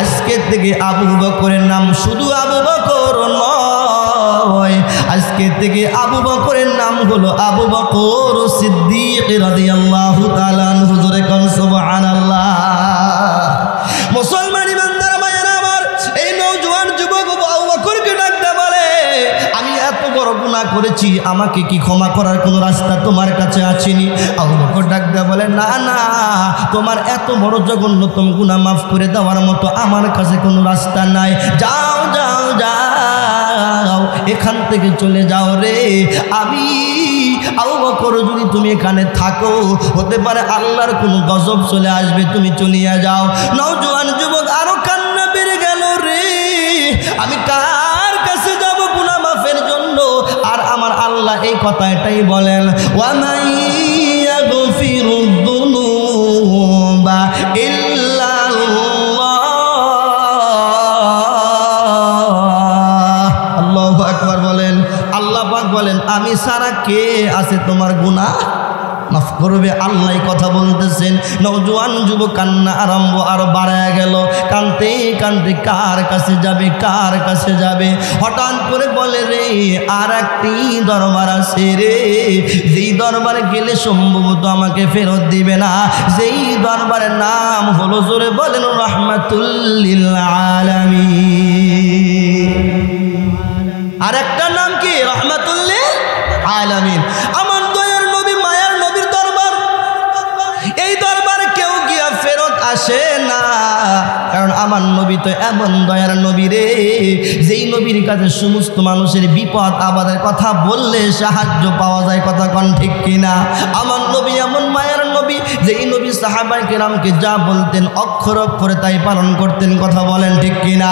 আজকে থেকে আবু বকরের নাম শুধু আবু বকর নয়, আজকে থেকে আবু বকরের নাম হলো আবু বকর সিদ্দিক রাদিয়াল্লাহু তাআলা আনহু। জোরে কোন সুবহানাল্লাহ। মুসলমান ইমানদার ভাইয়েরা আমার, এই নওজোয়ান যুবক আবু বকরকে ডাকতে বলে, আমি এত বড় গুনাহ করেছি, আমাকে কি ক্ষমা করার কোনো রাস্তা তোমার কাছে আসেনি? আবু বকর ডাকতে বলে, না না, তোমার এত বড় জঘন্যতম গুনাহ মাফ করে দেওয়ার মতো আমার কাছে কোনো রাস্তা নাই। যাও যাও যাও, এখান থেকে চলে যাও রে। আমি আবু বকর, যদি তুমি এখানে থাকো, হতে পারে আল্লাহর কোন গজব চলে আসবে, তুমি চলিয়া যাও। নওজোয়ান যুবক আরো কান্না বেড়ে গেল, রে আমি কার কাছে যাব গুনাহ মাফের জন্য? আর আমার আল্লাহ এই কথাটাই বলেন, ওয়া মান ইয়াগফিরুদ যুনুবা ইল্লা আল্লাহ। আল্লাহু আকবার বলেন। আল্লাহ পাক বলেন, আমি ছাড়া কে আছে তোমার গুনাহ মাফ করবে? আল্লাহ কথা বলতেছেন। নওজোয়ান যুবক কান্না আরম্ভ আর বাড়ায় গেল, কানতে কানতে কার কাছে যাবে, কার কাছে যাবে? হঠাৎ করে বলে, রে আর একটি দরবার আছে রে, যেই দরবারে গেলে সম্ভবত আমাকে ফেরত দিবে না। যেই দরবারের নাম হলো, জোরে বলেন, রাহমাতুল লিল আলামিন। আর একটা নাম কি? রাহমাতুল লিল আলামিন। আমার দয়ার নবী, মায়ার নবীর দরবার। এই দরবারে কেউ গিয়া ফেরত আসে না, কারণ আমার নবী তো এমন দয়ার নবী রে, যেই নবীর কাছে সমস্ত মানুষের বিপদ আপদের কথা বললে সাহায্য পাওয়া যায়। কথা কোন ঠিক কিনা? আমার নবী এমন মায়ার নবী, যেই নবী সাহাবায়ে কেরামকে যা বলতেন অক্ষর অক্ষরে তাই পালন করতেন। কথা বলেন ঠিক কিনা?